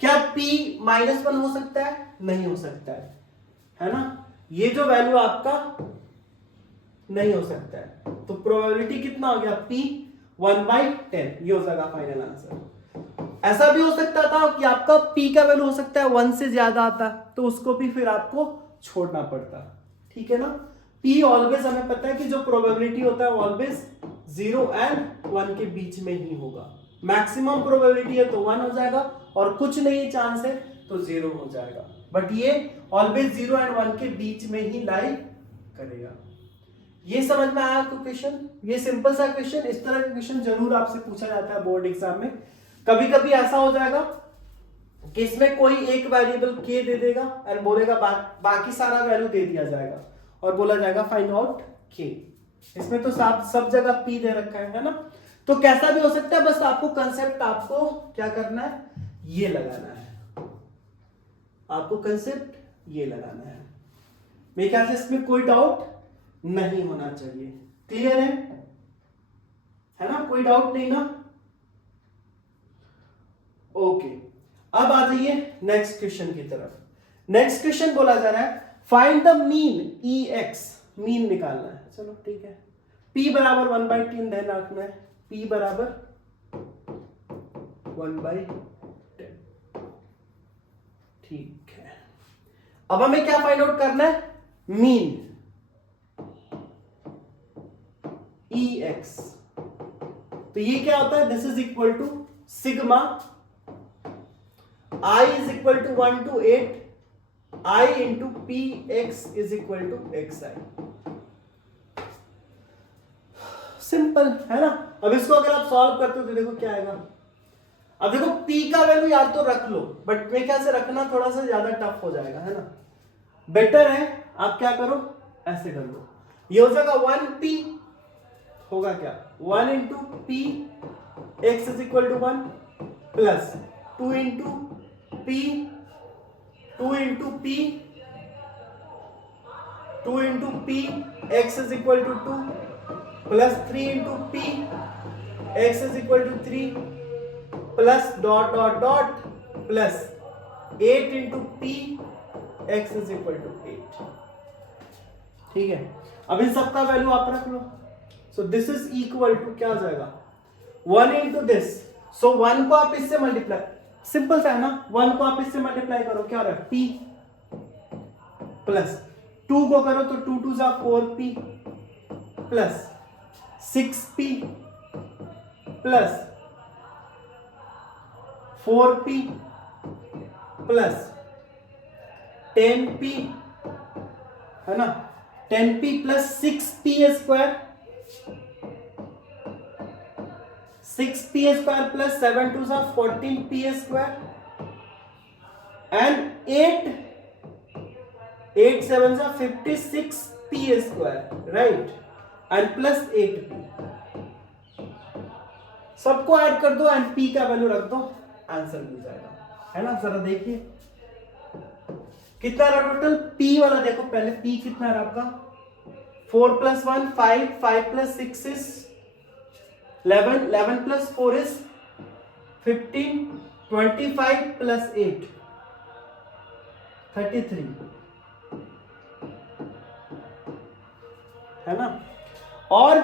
क्या p -1 हो सकता है? नहीं हो सकता है ना? ये जो वैल्यू आपका नहीं हो सकता है। तो प्रोबेबिलिटी कितना हो गया? p 1/10। ये हो जाएगा फाइनल आंसर। ऐसा भी हो सकता था कि आपका p का वैल्यू हो सकता है 1 से ज्यादा आता, तो उसको भी फिर आपको छोड़ना पड़ता। ठीक है ना? P ऑलवेज हमें पता है कि जो प्रोबेबिलिटी होता है ऑलवेज 0 एंड 1 के बीच में ही होगा। मैक्सिमम प्रोबेबिलिटी है तो 1 हो जाएगा और कुछ नहीं चांस है तो 0 हो जाएगा, बट ये ऑलवेज 0 एंड 1 के बीच में ही लाई करेगा। ये समझ में आया आपको क्वेश्चन? ये सिंपल सा क्वेश्चन, इस तरह का क्वेश्चन जरूर आपसे पूछा जाता है बोर्ड एग्जाम में। कभी कभी ऐसा हो जाएगा कि इसमें कोई एक वेरिएबल k दे देगा और बोलेगा बाकी सारा वैल्यू दे दिया जाएगा और बोला जाएगा फाइंड आउट k। इसमें तो सब जगह p दे रखा है ना, तो कैसा भी हो सकता है, बस आपको कंसेप्ट आपको क्या करना है, ये लगाना है, आपको कंसेप्ट ये लगाना है। मेरे ख्याल से इसमें कोई डाउट नहीं होना चाहिए। क्लियर है ना? कोई डाउट नहीं ना? ओके, अब आ जाइए नेक्स्ट क्वेश्चन की तरफ। नेक्स्ट क्वेश्चन बोला जा रहा है find the mean ex, mean निकालना है। चलो ठीक है, p बराबर 1/10 ध्यान रखना है, p बराबर 1/10। ठीक है, अब हमें क्या फाइंड आउट करना है, मीन ex। तो ये क्या होता है, this is equal to sigma I is equal to 1 to 8 I into P x is equal to x i. Simple है ना? अब इसको अगर आप सॉल्व करते हो तो देखो क्या आएगा। अब देखो p का वैल्यू यार तो रख लो, बट मेरे ख्याल से रखना थोड़ा सा ज्यादा टफ हो जाएगा, है ना? बेटर है आप क्या करो, ऐसे कर लो, ये हो जाएगा 1p, होगा क्या 1 into P x is equal to 1 plus 2 into p 2 into p 2 into p x is equal to 2 plus 3 into p x is equal to 3 plus dot dot dot plus 8 into p x is equal to 8। ठीक है, अब इन सबका value आप रख लो। So this is equal to क्या हो जाएगा 1 इंटू दिस, सो 1 को आप इससे मल्टीप्लाई, सिंपल सा है ना, 1 को आप इससे मल्टीप्लाई करो, क्या हो रहा है p प्लस 2 को करो तो 2 2 जा 4p plus 6p plus 4p plus 10p, है ना, 10p plus 6p square, 6p square plus 7 2 जा 14p स्क्वायर एंड 8 7 जा 56p square, right, and plus 8p। सबको ऐड कर दो एंड p का वैल्यू रख दो, आंसर मिल जाएगा, है ना? जरा देखिए कितना रहा टोटल, p वाला देखो पहले, p कितना रहा आपका 4 plus 1 5, 5 plus 6 is 11, 11 plus 4 is 15, 25 plus 8 33, है ना? और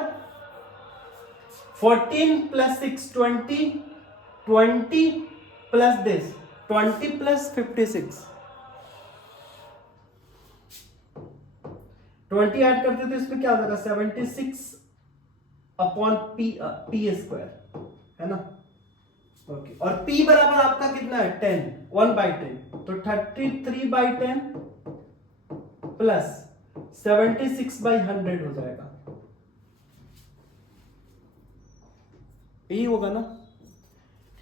14 plus 6 20, 20 plus this 20 plus 56, 20 add करते तो इसमें क्या हो जाएगा 76 अपॉन पी स्क्वायर, है ना? ओके, और p बराबर आपका कितना है 10, 1/10, तो 33/10 प्लस 76/100 हो जाएगा, यही होगा ना?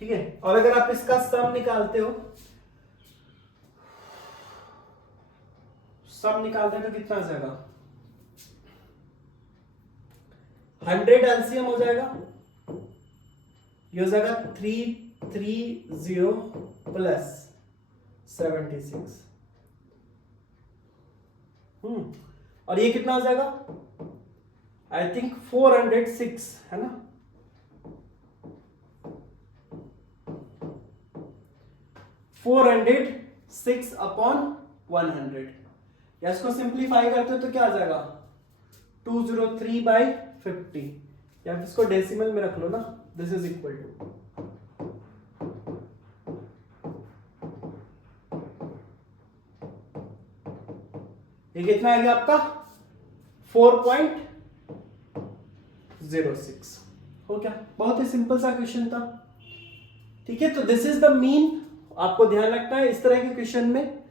ठीक है, और अगर आप इसका सम निकालते हो, सम निकालते हैं तो कितना आ जाएगा 100 एलसीएम हो जाएगा, ये हो जाएगा 330 प्लस 76, और ये कितना हो जाएगा आई थिंक 406, है ना? 406 अपॉन 100, या इसको सिंप्लीफाई करते हो तो क्या आ जाएगा 203/50, या इसको डेसिमल में रख लो ना, दिस इज इक्वल टू, ये कितना आ गया आपका 4.06 हो गया। बहुत ही सिंपल सा क्वेश्चन था। ठीक है, तो दिस इज द मीन। आपको ध्यान रखना है इस तरह के क्वेश्चन में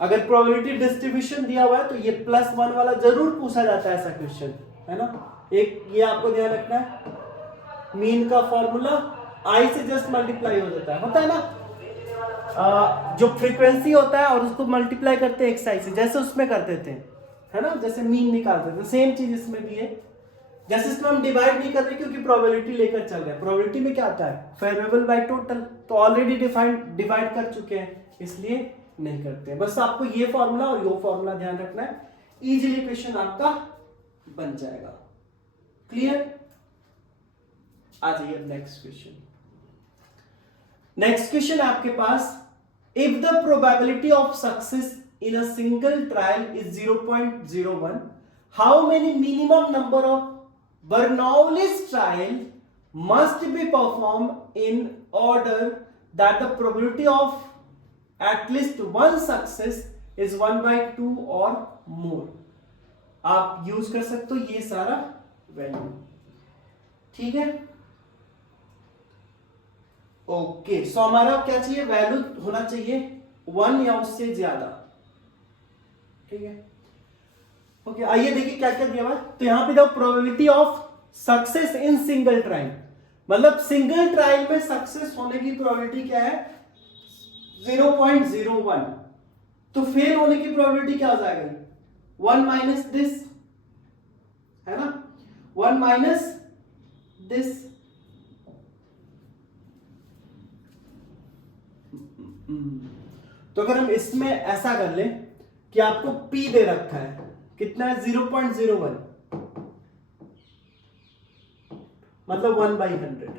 अगर प्रोबेबिलिटी डिस्ट्रीब्यूशन दिया हुआ है तो ये +1 वाला जरूर पूछा जाता है, ऐसा क्वेश्चन है ना। एक ये आपको ध्यान रखना है, मीन का फॉर्मूला आई से जस्ट मल्टीप्लाई हो जाता है ना। जो फ्रीक्वेंसी होता है और उसको मल्टीप्लाई करते हैं एक्स आई से, जैसे उसमें करते थे है ना, जैसे मीन निकालते थे, सेम चीज इसमें भी है। जैसे इसमें हम डिवाइड नहीं कर रहे क्योंकि प्रोबेबिलिटी लेकर चल रहे हैं। प्रोबेबिलिटी में क्या आता है, वेरिएबल बाय टोटल, तो ऑलरेडी डिवाइड कर चुके हैं, इसलिए नहीं करते हैं। बस आपको ये फॉर्मूला और ये फॉर्मूला ध्यान रखना है, इजीली क्वेश्चन आपका बन जाएगा। क्लियर? आ जाइए नेक्स्ट क्वेश्चन। नेक्स्ट क्वेश्चन आपके पास, if the probability of success in a single trial is 0.01, how many minimum number of Bernoulli's trial must be performed in order that the probability of at least one success is 1/2 or more? आप use कर सकते हो ये सारा value. ठीक है, okay. सो हमारा क्या चाहिए, वैल्यू होना चाहिए 1 या उससे ज्यादा। ठीक है, ओके। आइए देखिए क्या क्या दिया हुआ है। तो यहां पे जो probability of success in single trial, मतलब सिंगल ट्रायल में सक्सेस होने की प्रोबेबिलिटी क्या है, 0.01। तो फेल होने की प्रोबेबिलिटी क्या हो जाएगा, 1 माइनस दिस, है ना, 1 माइनस दिस। तो अगर हम इसमें ऐसा कर ले कि आपको P दे रखा है, कितना है, 0.01, मतलब 1/100,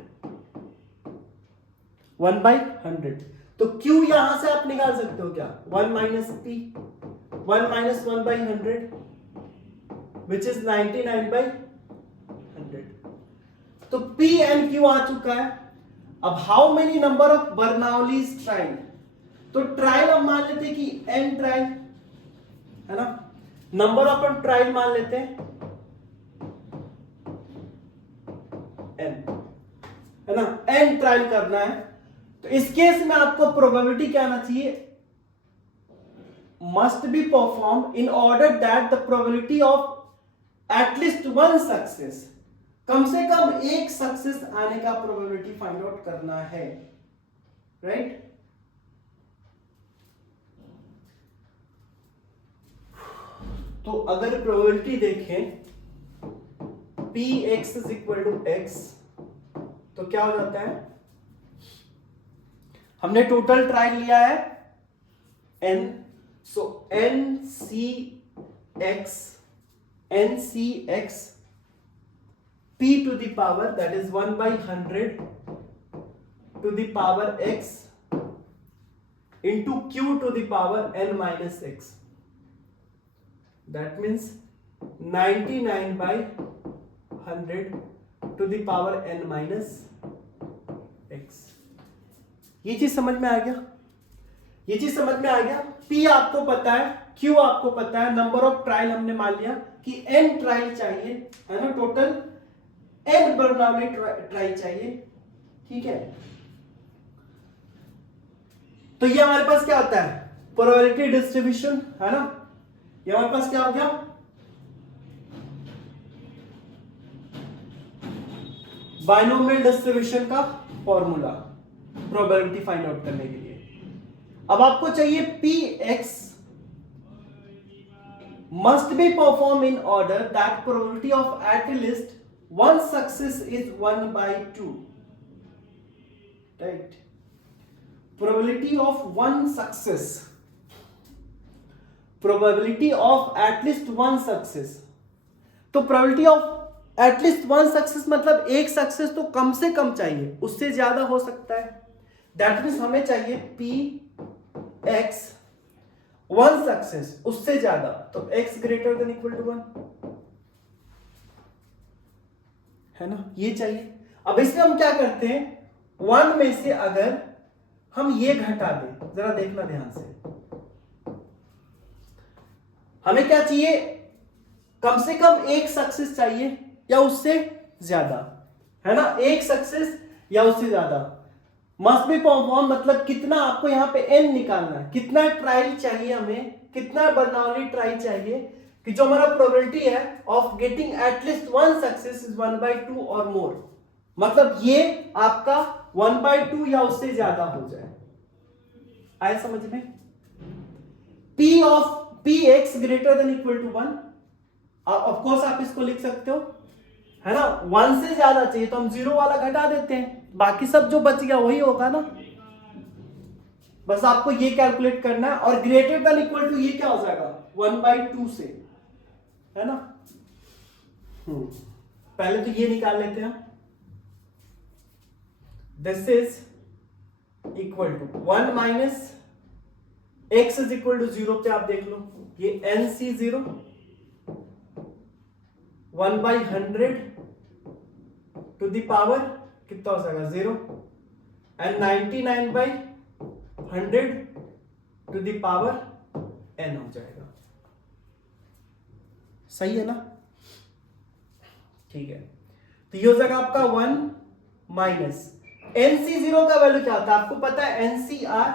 1/100। तो Q यहां से आप निकाल सकते हो क्या, 1 minus P, 1 minus 1/100 which is 99/100। तो P एंड Q आ चुका है। अब how many number of Bernoulli's trial, तो ट्रायल हम मान लेते हैं कि n ट्रायल, है ना, नंबर ऑफ ट्रायल मान लेते हैं n, है ना, n ट्रायल करना है। तो इस केस में आपको प्रोबेबिलिटी क्या आना चाहिए, must be perform in order that the probability of at least one success, कम से कम एक सक्सेस आने का प्रोबेबिलिटी फाइंड आउट करना है, राइट। तो अगर प्रोबेबिलिटी देखें Px = x, तो क्या हो जाता है, हमने टोटल ट्रायल लिया है n, so ncx p to the power, that is 1/100 to the power x into q to the power n minus x, that means 99/100 to the power n minus x। ये चीज समझ में आ गया, ये चीज समझ में आ गया। P आपको पता है, Q आपको पता है, नंबर ऑफ ट्रायल हमने मान लिया कि n ट्रायल चाहिए, है ना, टोटल n बर्नौली ट्रायल चाहिए। ठीक है, तो ये हमारे पास क्या होता है, प्रोबेबिलिटी डिस्ट्रीब्यूशन, है ना। ये हमारे पास क्या हो गया, बाइनोमियल डिस्ट्रीब्यूशन का फॉर्मूला प्रोबेबिलिटी फाइंड आउट करने के लिए। अब आपको चाहिए Px must be performed in order that probability of at least one success is 1/2, right। probability of one success, probability of at least one success, तो probability of at least one success मतलब एक success तो कम से कम चाहिए, उससे ज्यादा हो सकता है। दैट मीन्स हमें चाहिए Px वन सक्सेस, उससे ज्यादा, तो x > 1 है ना, ये चाहिए। अब इसमें हम क्या करते हैं, 1 में से अगर हम ये घटा दें, जरा देखना ध्यान से, हमें क्या चाहिए, कम से कम एक सक्सेस चाहिए या उससे ज्यादा, है ना, एक सक्सेस या उससे ज्यादा। मस्ट बी परफॉर्म मतलब कितना आपको यहाँ पे n निकालना है, कितना ट्रायल चाहिए हमें, कितना बर्नौली ट्राई चाहिए कि जो हमारा प्रोबेबिलिटी है of getting at least one success is 1/2 और मोर, मतलब ये आपका 1/2 या उससे ज्यादा हो जाए। आया समझ में? P of Px greater than equal to 1, of course आप इसको लिख सकते हो, है ना, 1 से ज्यादा चाहिए तो हम 0 वाला घटा देते हैं, बाकी सब जो बच गया वही होगा ना। बस आपको ये कैलकुलेट करना है, और ग्रेटर देन इक्वल टू ये क्या हो जाएगा 1/2 से, है ना। पहले तो ये निकाल लेते हैं, this is equal to 1 minus x is equal to 0 पे आप देख लो, ये nc0 1/100 टू द पावर कितना हो जाएगा 0, and 99/100 to the power n हो जाएगा। सही है ना? ठीक है, तो ये हो जाएगा आपका 1 माइनस nc0 का वैल्यू क्या होता है आपको पता है, ncr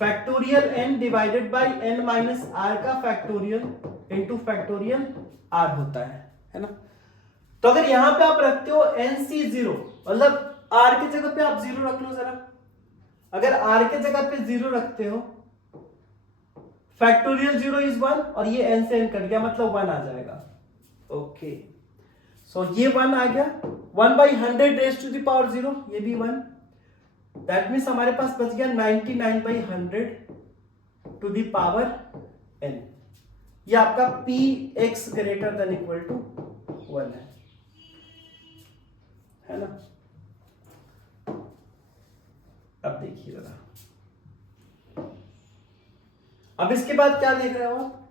factorial n divided by n minus r का फैक्टोरियल इनटू फैक्टोरियल r होता है ना। तो अगर यहां पे आप रखते हो nc0 मतलब r की जगह पे आप 0 रख लो जरा, अगर r के जगह पे 0 रखते हो फैक्टोरियल 0 इज 1 और ये n से n कट गया मतलब 1 आ जाएगा। ओके, सो ये 1 आ गया, 1/100 रेज टू द पावर 0 ये भी 1, दैट मीन्स हमारे पास बच गया 99/100 टू द पावर n। ये आपका px greater than equal to 1 है ना। अब देखिए जरा, अब इसके बाद क्या देख रहे हो आप,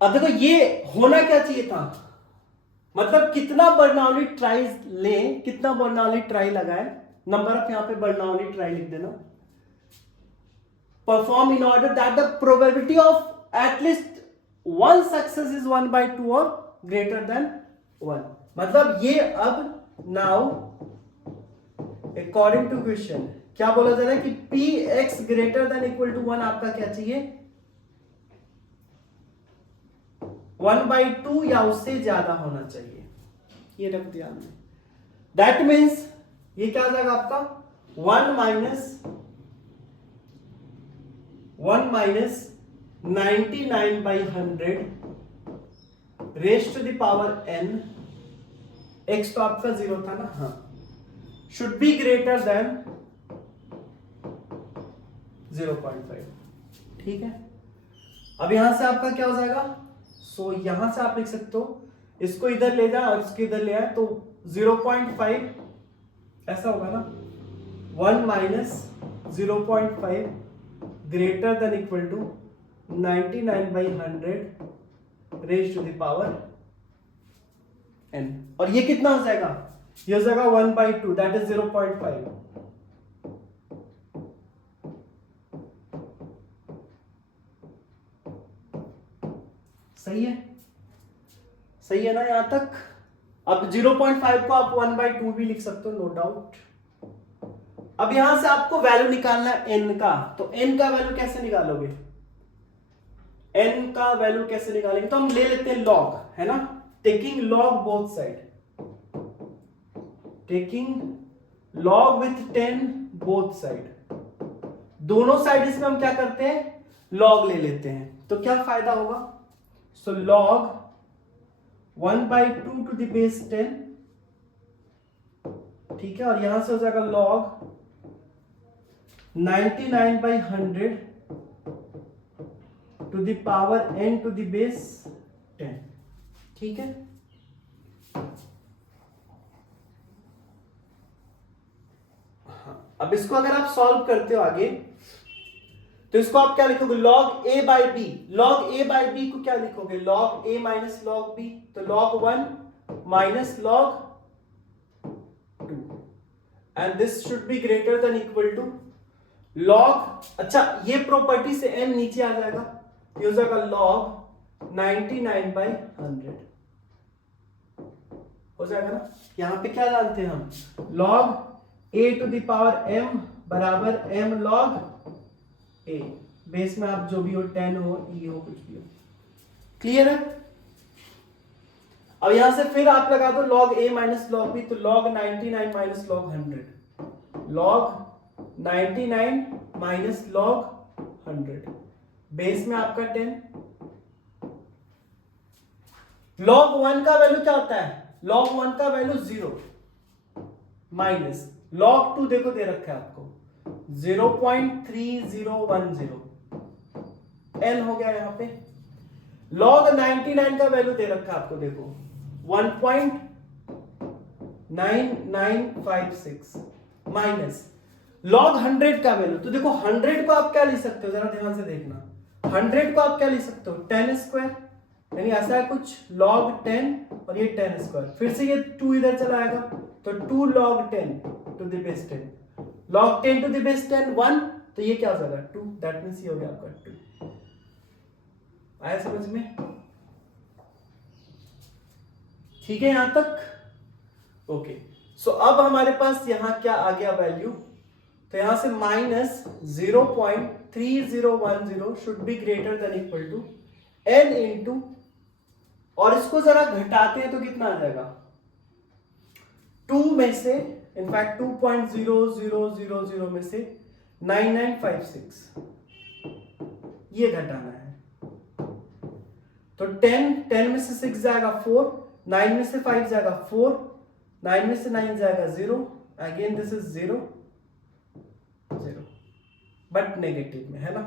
अब देखो ये होना क्या चाहिए था, मतलब कितना बर्नौली ट्राई लें, कितना बर्नौली ट्राई लगाए, नंबर ऑफ यहां पे बर्नौली ट्राई लिख देना, perform in order that the probability of at least one success is 1/2 और ग्रेटर देन 1। मतलब ये अब नाउ अकॉर्डिंग टू क्वेश्चन क्या बोला जा रहा है कि px greater than equal to 1 आपका क्या चाहिए 1/2 या उससे ज्यादा होना चाहिए, ये रख दिया हमने। दैट मीन्स ये क्या आ जाएगा आपका 1 minus 99/100 raise to the power n, x तो आपका 0 था ना, हाँ, शुड बी ग्रेटर देन 0.5। ठीक है, अब यहां से आपका क्या हो जाएगा, सो यहां से आप लिख सकते हो, इसको इधर ले जाए और इसको इधर ले आए तो 0.5 ऐसा होगा ना, 1 minus 0.5 greater than equal to 99/100 raise to the power n, और ये कितना हो जाएगा, ये हो जाएगा 1/2 दैट इज 0.5। सही है, सही है ना यहां तक। अब 0.5 को आप 1/2 भी लिख सकते हो, नो डाउट। अब यहां से आपको वैल्यू निकालना है n का, तो n का वैल्यू कैसे निकालोगे, n का वैल्यू कैसे निकालेंगे, तो हम ले लेते हैं log, है ना, taking log both side, taking log with 10 both side, दोनों साइड इसमें हम क्या करते हैं log ले लेते हैं, तो क्या फायदा होगा, सो log 1/2 टू द बेस 10, ठीक है, और यहां से हो जाएगा log 99/100 to the power n to the base 10। ठीक है, अब इसको अगर आप सॉल्व करते हो आगे तो इसको आप क्या लिखोगे, log a by b, log a by b को क्या लिखोगे, log a minus log b, तो log 1 minus log 2 and this should be greater than equal to log, अच्छा ये प्रॉपर्टी से n नीचे आ जाएगा ये हो जाएगा log 99/100 हो जाएगा ना। यहां पे क्या जानते हैं हम, log a⁻m बराबर m log a, बेस में आप जो भी हो 10 हो e हो कुछ भी हो, क्लियर है। अब यहां से फिर आप लगा दो log a minus log b, तो log 99 minus log 100, log 99 minus log 100, base में आपका 10। log 1 का वैल्यू क्या होता है, log 1 का वैल्यू 0 माइनस log 2 देखो दे रखा है आपको 0.3010 n हो गया यहां पे। log 99 का वैल्यू दे रखा है आपको देखो 1.9956 माइनस log 100 का वैल्यू, तो देखो 100 को आप क्या लिख सकते हो, जरा ध्यान से देखना, 100 को आप क्या लिख सकते हो 10 स्क्वायर, यानी ऐसा है कुछ log 10 और ये 10 स्क्वायर, फिर से ये 2 इधर चला आएगा तो 2 log 10 to the base 10, log 10 to the base 10 1, तो ये क्या हो जाएगा 2, दैट मींस ये हो गया आपका 2। आया समझ में, ठीक है यहां तक, ओके। सो अब हमारे पास यहां क्या आ गया वैल्यू, तो यहां से minus 0.3010 should be greater than equal to n into, और इसको जरा घटाते हैं तो कितना आ जाएगा 2 में से, इनफैक्ट 2.0000 में से 9956 ये घटाना है, तो 10 में से 6 जाएगा 4, 9 में से 5 जाएगा 4, 9 में से 9 जाएगा 0, again this is 0 0 but negative में है ना,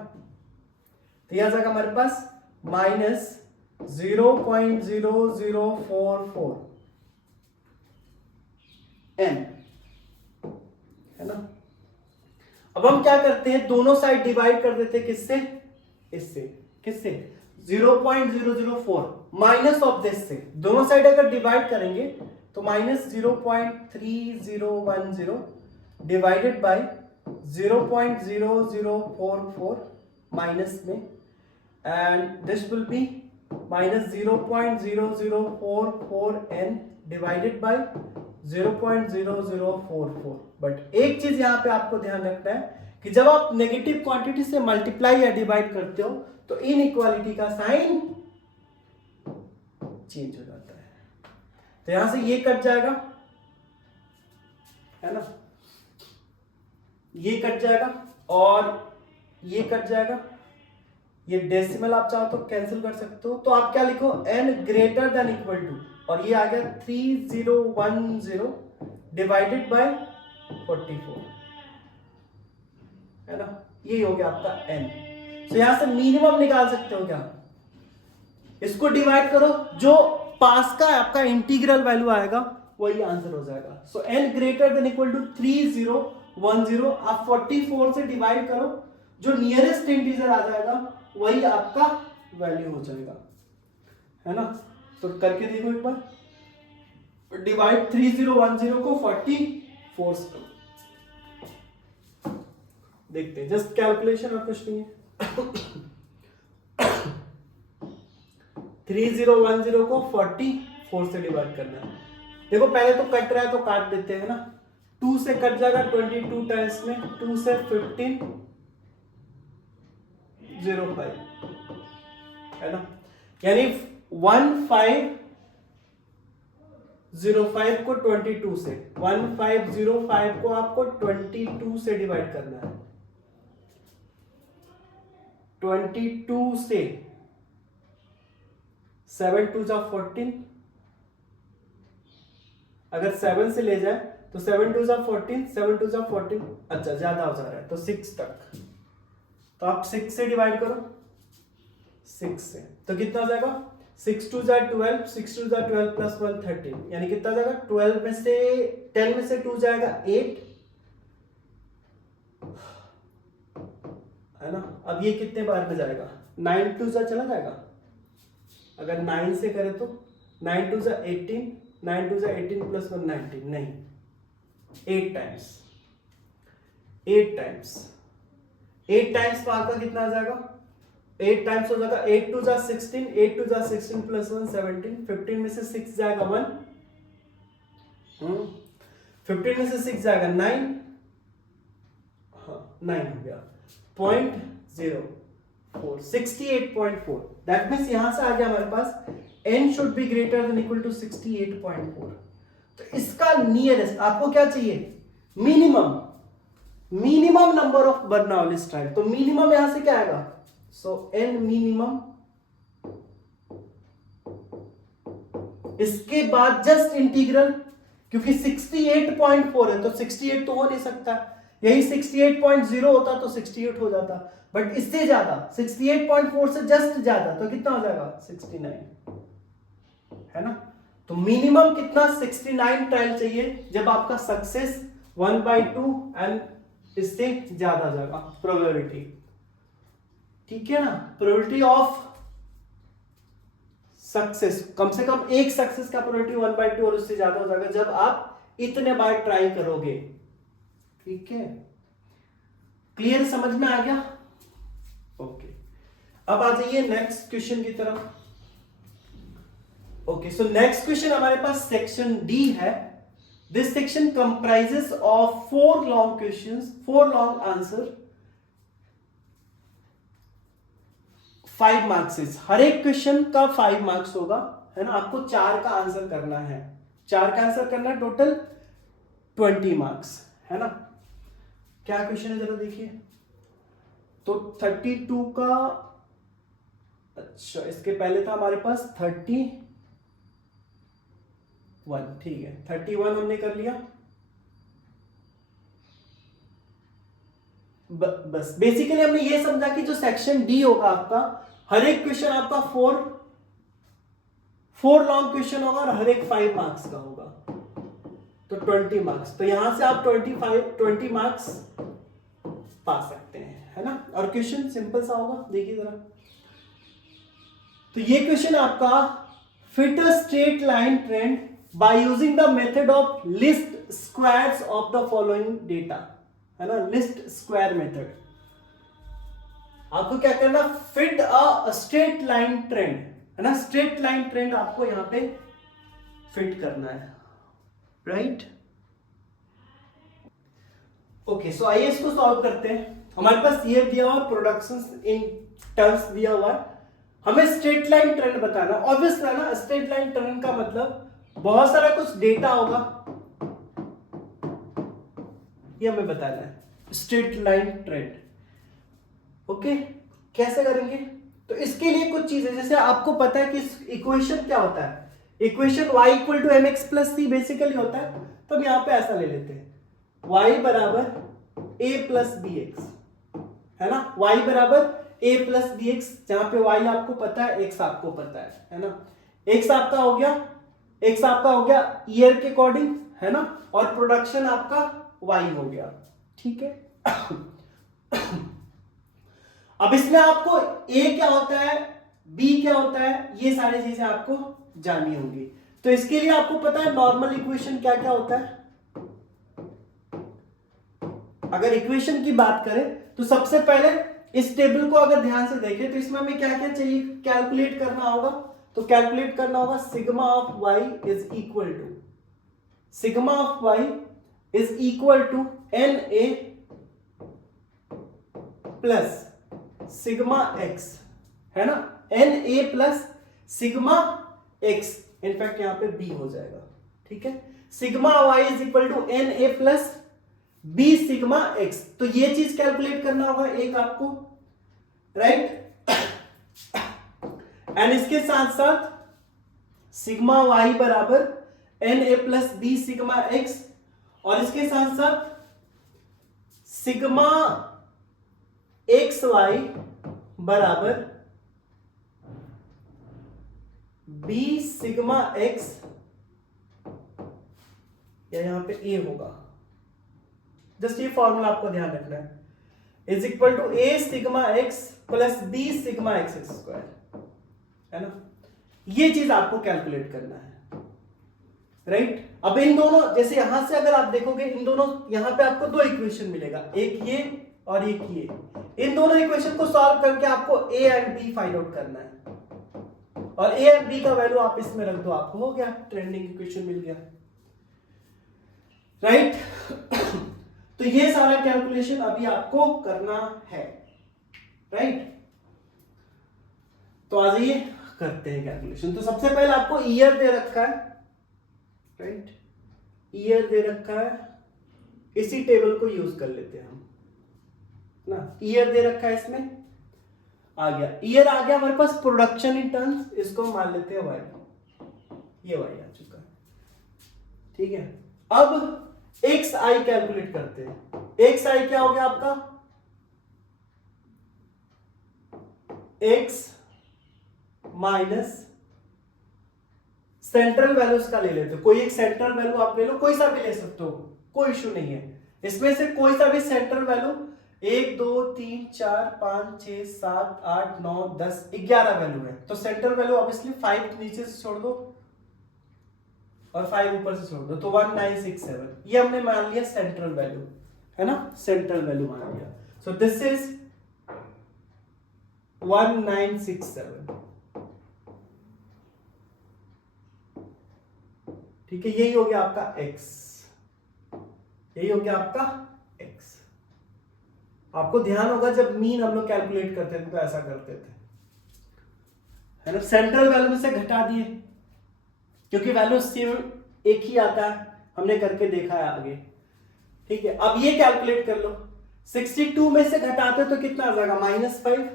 तो यह जाएगा हमारे पास माइनस 0.0044 n है ना। अब हम क्या करते हैं, दोनों साइड डिवाइड कर देते हैं, किससे, इससे, किससे 0.004 माइनस ऑफ दिस से, दोनों साइड अगर डिवाइड करेंगे तो माइनस 0.3010 डिवाइडेड बाय 0.0044 माइनस में, and this will be minus 0.0044n divided by 0.0044। But एक चीज यहां पे आपको ध्यान रखना है कि जब आप नेगेटिव क्वांटिटी से मल्टीप्लाई या डिवाइड करते हो तो इनइक्वालिटी का साइन चेंज हो जाता है, तो यहां से ये कट जाएगा है ना, ये कट जाएगा और ये कट जाएगा, ये डेसिमल आप चाहो तो कैंसिल कर सकते हो, तो आप क्या लिखो n greater than equal to, और ये आ गया 3010 डिवाइडेड बाय 44 है ना, ये हो गया आपका n। तो यहां से मिनिमम निकाल सकते हो क्या, इसको डिवाइड करो, जो पास का आपका इंटीग्रल वैल्यू आएगा वही आंसर हो जाएगा। So n greater than equal to 3010, आप 44 से डिवाइड करो, जो नियरेस्ट इंटीजर आ जाएगा वही आपका वैल्यू हो जाएगा, है ना। तो करके देखो एक बार, डिवाइड 3010 को 44 से, देखते हैं, जस्ट कैलकुलेशन और कुछ नहीं है। 3010 को 44 से डिवाइड करना है, देखो पहले तो कट रहा है तो काट देते हैं ना, 2 से कट जाएगा 22 टाइम्स में, 2 से 1505 है ना, यानी 1505 को 22 से, 1505 को आपको 22 से डिवाइड करना है, 22 से, 7 2 जा 14, अगर 7 से ले जाए तो 7 2 जा 14, 7 2 जा 14, अच्छा ज्यादा हो जा रहा है तो 6 तक, तो आप 6 से डिवाइड करो, 6 से, तो कितना हो जाएगा 6 2 जा 12, 6 2 जा 12 प्लस 1 13, यानी कितना जाएगा 12 में से 10 में से 2 जाएगा 8 है ना। अब ये कितने बार में जाएगा, 9 2 जा चला जाएगा, अगर 9 से करें तो 9 2 जा 18, 9 2 जा 18 प्लस 1 19, नहीं 8 टाइम्स, 8 टाइम्स, 8 टाइम्स तो आपका कितना आ जाएगा 8 टाइम्स हो जाएगा, 8 टू जा 16, 8 टू जा 16 प्लस 1 17, 15 में से 6 जाएगा 1, 15 में से 6 जाएगा 9, हाँ 9 हो गया, 0.04, 68.4। दैट मीन्स यहां से आ गया हमारे पास n should be greater than equal to 68.4। तो इसका नियरेस्ट आपको क्या चाहिए, minimum number of Bernoulli trial. तो मिनिमम यहां से क्या आएगा, सो n मिनिमम, इसके बाद जस्ट इंटीग्रल, क्योंकि 68.4 है तो 68 तो हो नहीं सकता, यही 68.0 होता तो 68 हो जाता, बट इससे ज्यादा 68.4 से जस्ट ज्यादा तो कितना हो जाएगा 69, है ना। तो मिनिमम कितना 69 ट्रायल चाहिए जब आपका सक्सेस 1/2 एंड इससे ज्यादा जाएगा प्रोबेबिलिटी, ठीक है ना। प्रोबेबिलिटी ऑफ सक्सेस, कम से कम एक सक्सेस का प्रोबेबिलिटी 1/2 और उससे ज्यादा हो जाएगा जब आप इतने बार ट्राई करोगे, ठीक है। क्लियर, समझ में आ गया, ओके। अब आ जाइए नेक्स्ट क्वेश्चन की तरफ। ओके, सो नेक्स्ट क्वेश्चन हमारे पास सेक्शन डी है। This section comprises of 4 long questions, 4 long answer, 5 marks. हर एक क्वेश्चन का 5 मार्क्स होगा, है ना। आपको 4 का आंसर करना है, 4 का आंसर करना है, टोटल 20 मार्क्स, है ना। क्या क्वेश्चन है जरा देखिए। तो 32 का, अच्छा इसके पहले था हमारे पास 31, ठीक है 31 हमने कर लिया। बस बेसिकली हमने ये समझा कि जो सेक्शन डी होगा आपका, हर एक क्वेश्चन आपका 4 लॉन्ग क्वेश्चन होगा और हर एक 5 मार्क्स का होगा, तो 20 मार्क्स। तो यहां से आप 20 मार्क्स पा सकते हैं, है ना। और क्वेश्चन सिंपल सा होगा, देखिए जरा। तो ये क्वेश्चन आपका, fit a straight line trend by using the method of list squares of the following data, है ना, लिस्ट स्क्वायर मेथड। आपको क्या करना, fit a straight line trend, है ना, स्ट्रेट लाइन ट्रेंड आपको यहां पे फिट करना है, राइट। ओके, सो आइए इसको सॉल्व करते हैं। हमारे पास ये दिया हुआ प्रोडक्शन इन टर्म्स दिया हुआ है, हमें स्ट्रेट लाइन ट्रेंड बताना। ऑब्वियस है ना, स्ट्रेट लाइन ट्रेंड का मतलब बहुत सारा कुछ डेटा होगा, ये हमें बताना है, स्ट्रेट लाइन ट्रेंड। ओके, कैसे करेंगे, तो इसके लिए कुछ चीजें, जैसे आपको पता है कि इक्वेशन क्या होता है, equation y equal to mx plus c basically होता है। तो हम यहां पे ऐसा ले लेते हैं, y बराबर a प्लस बी एक्स, है ना, y बराबर a प्लस बी एक्स, जहां पे y आपको पता है, x आपको पता है ना। x आपका हो गया ईयर के अकॉर्डिंग, है ना, और प्रोडक्शन आपका y हो गया, ठीक है। अब इसमें आपको a क्या होता है, b क्या होता है, ये सारी चीजें आपको जाननी होंगी। तो इसके लिए आपको पता है नॉर्मल इक्वेशन क्या क्या होता है। अगर इक्वेशन की बात करें तो सबसे पहले इस टेबल को अगर ध्यान से देखें तो इसमें हमें क्या क्या चाहिए, कैलकुलेट करना होगा। तो कैलकुलेट करना होगा sigma of y is equal to, sigma of y is equal to NA plus sigma x, है ना, NA plus sigma x, in fact यहां पे b हो जाएगा, ठीक है। Sigma y is equal to NA plus b sigma x, तो ये चीज कैलकुलेट करना होगा एक आपको, राइट। एंड इसके साथ साथ सिग्मा y बराबर NA plus b sigma x, और इसके साथ साथ सिग्मा xy बराबर b सिग्मा x, या यहां पे a होगा, जस्ट ये फॉर्मूला आपको ध्यान रखना है, is equal to a sigma x plus b sigma x square, है ना। ये चीज आपको कैलकुलेट करना है, राइट। अब इन दोनों, जैसे यहां से अगर आप देखोगे इन दोनों, यहां पे आपको दो इक्वेशन मिलेगा, एक ये और एक ये, इन दोनों इक्वेशन को सॉल्व करके आपको a and b find out करना है, और a एंड b का वैल्यू आप इसमें रख दो, आपको हो गया, ट्रेंडिंग इक्वेशन मिल गया, राइट। तो ये सारा कैलकुलेशन अभी आपको करना है, राइट। तो आ जाइए करते हैं कैलकुलेशन। तो सबसे पहले आपको ईयर दे रखा है, राइट, ईयर दे रखा है, इसी टेबल को यूज कर लेते हैं हम ना। ईयर दे रखा है, इसमें आ गया, ईयर आ गया हमारे पास, प्रोडक्शन इन टर्न्स, इसको मान लेते हैं वाई, ये वाई आ चुका है, ठीक है। अब एक्स आई कैलकुलेट करते हैं। एक्स आई क्या हो गया आपका, एक्स माइनस सेंट्रल वैल्यूज का ले लेते हो, कोई एक सेंट्रल वैल्यू आप ले लो, कोई सा भी ले सकते हो, कोई इश्यू नहीं है, इसमें से कोई सा भी सेंट्रल वैल्यू, 1 2 3 4 5 6 7 8 9 10 11 वैल्यू है, तो सेंट्रल वैल्यू ऑब्वियसली 5 नीचे से छोड़ दो और 5 ऊपर से छोड़ दो, तो 1967, ये हमने मान लिया सेंट्रल वैल्यू, है ना, सेंट्रल वैल्यू मान लिया। सो दिस इज 1967, ठीक है, यही हो गया आपका x, यही हो गया आपका x। आपको ध्यान होगा जब मीन हम लोग कैलकुलेट करते थे तो ऐसा करते थे, है ना, सेंट्रल वैल्यू में से घटा दिए, क्योंकि वैल्यू सेम एक ही आता है, हमने करके देखा है आगे, ठीक है। अब ये कैलकुलेट कर लो, 62 में से घटाते तो कितना आ जाएगा, -5,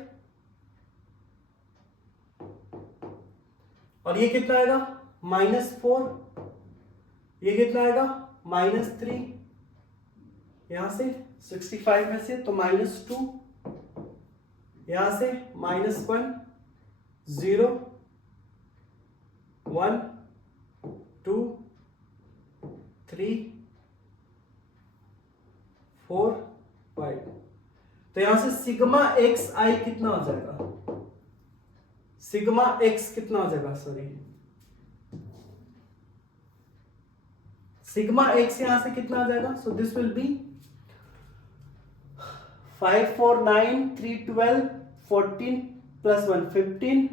और ये कितना आएगा, -4, ये कितना आएगा, -3, यहां से 65 में से तो -2, यहां से -1 0 1 2 3 4 5, तो यहां से सिग्मा एक्स आई कितना हो जाएगा, सिग्मा एक्स कितना हो जाएगा, सॉरी, सिग्मा एक्स यहां से कितना आ जाएगा, so this will be 5 4 9 3 12 14 plus 1 15,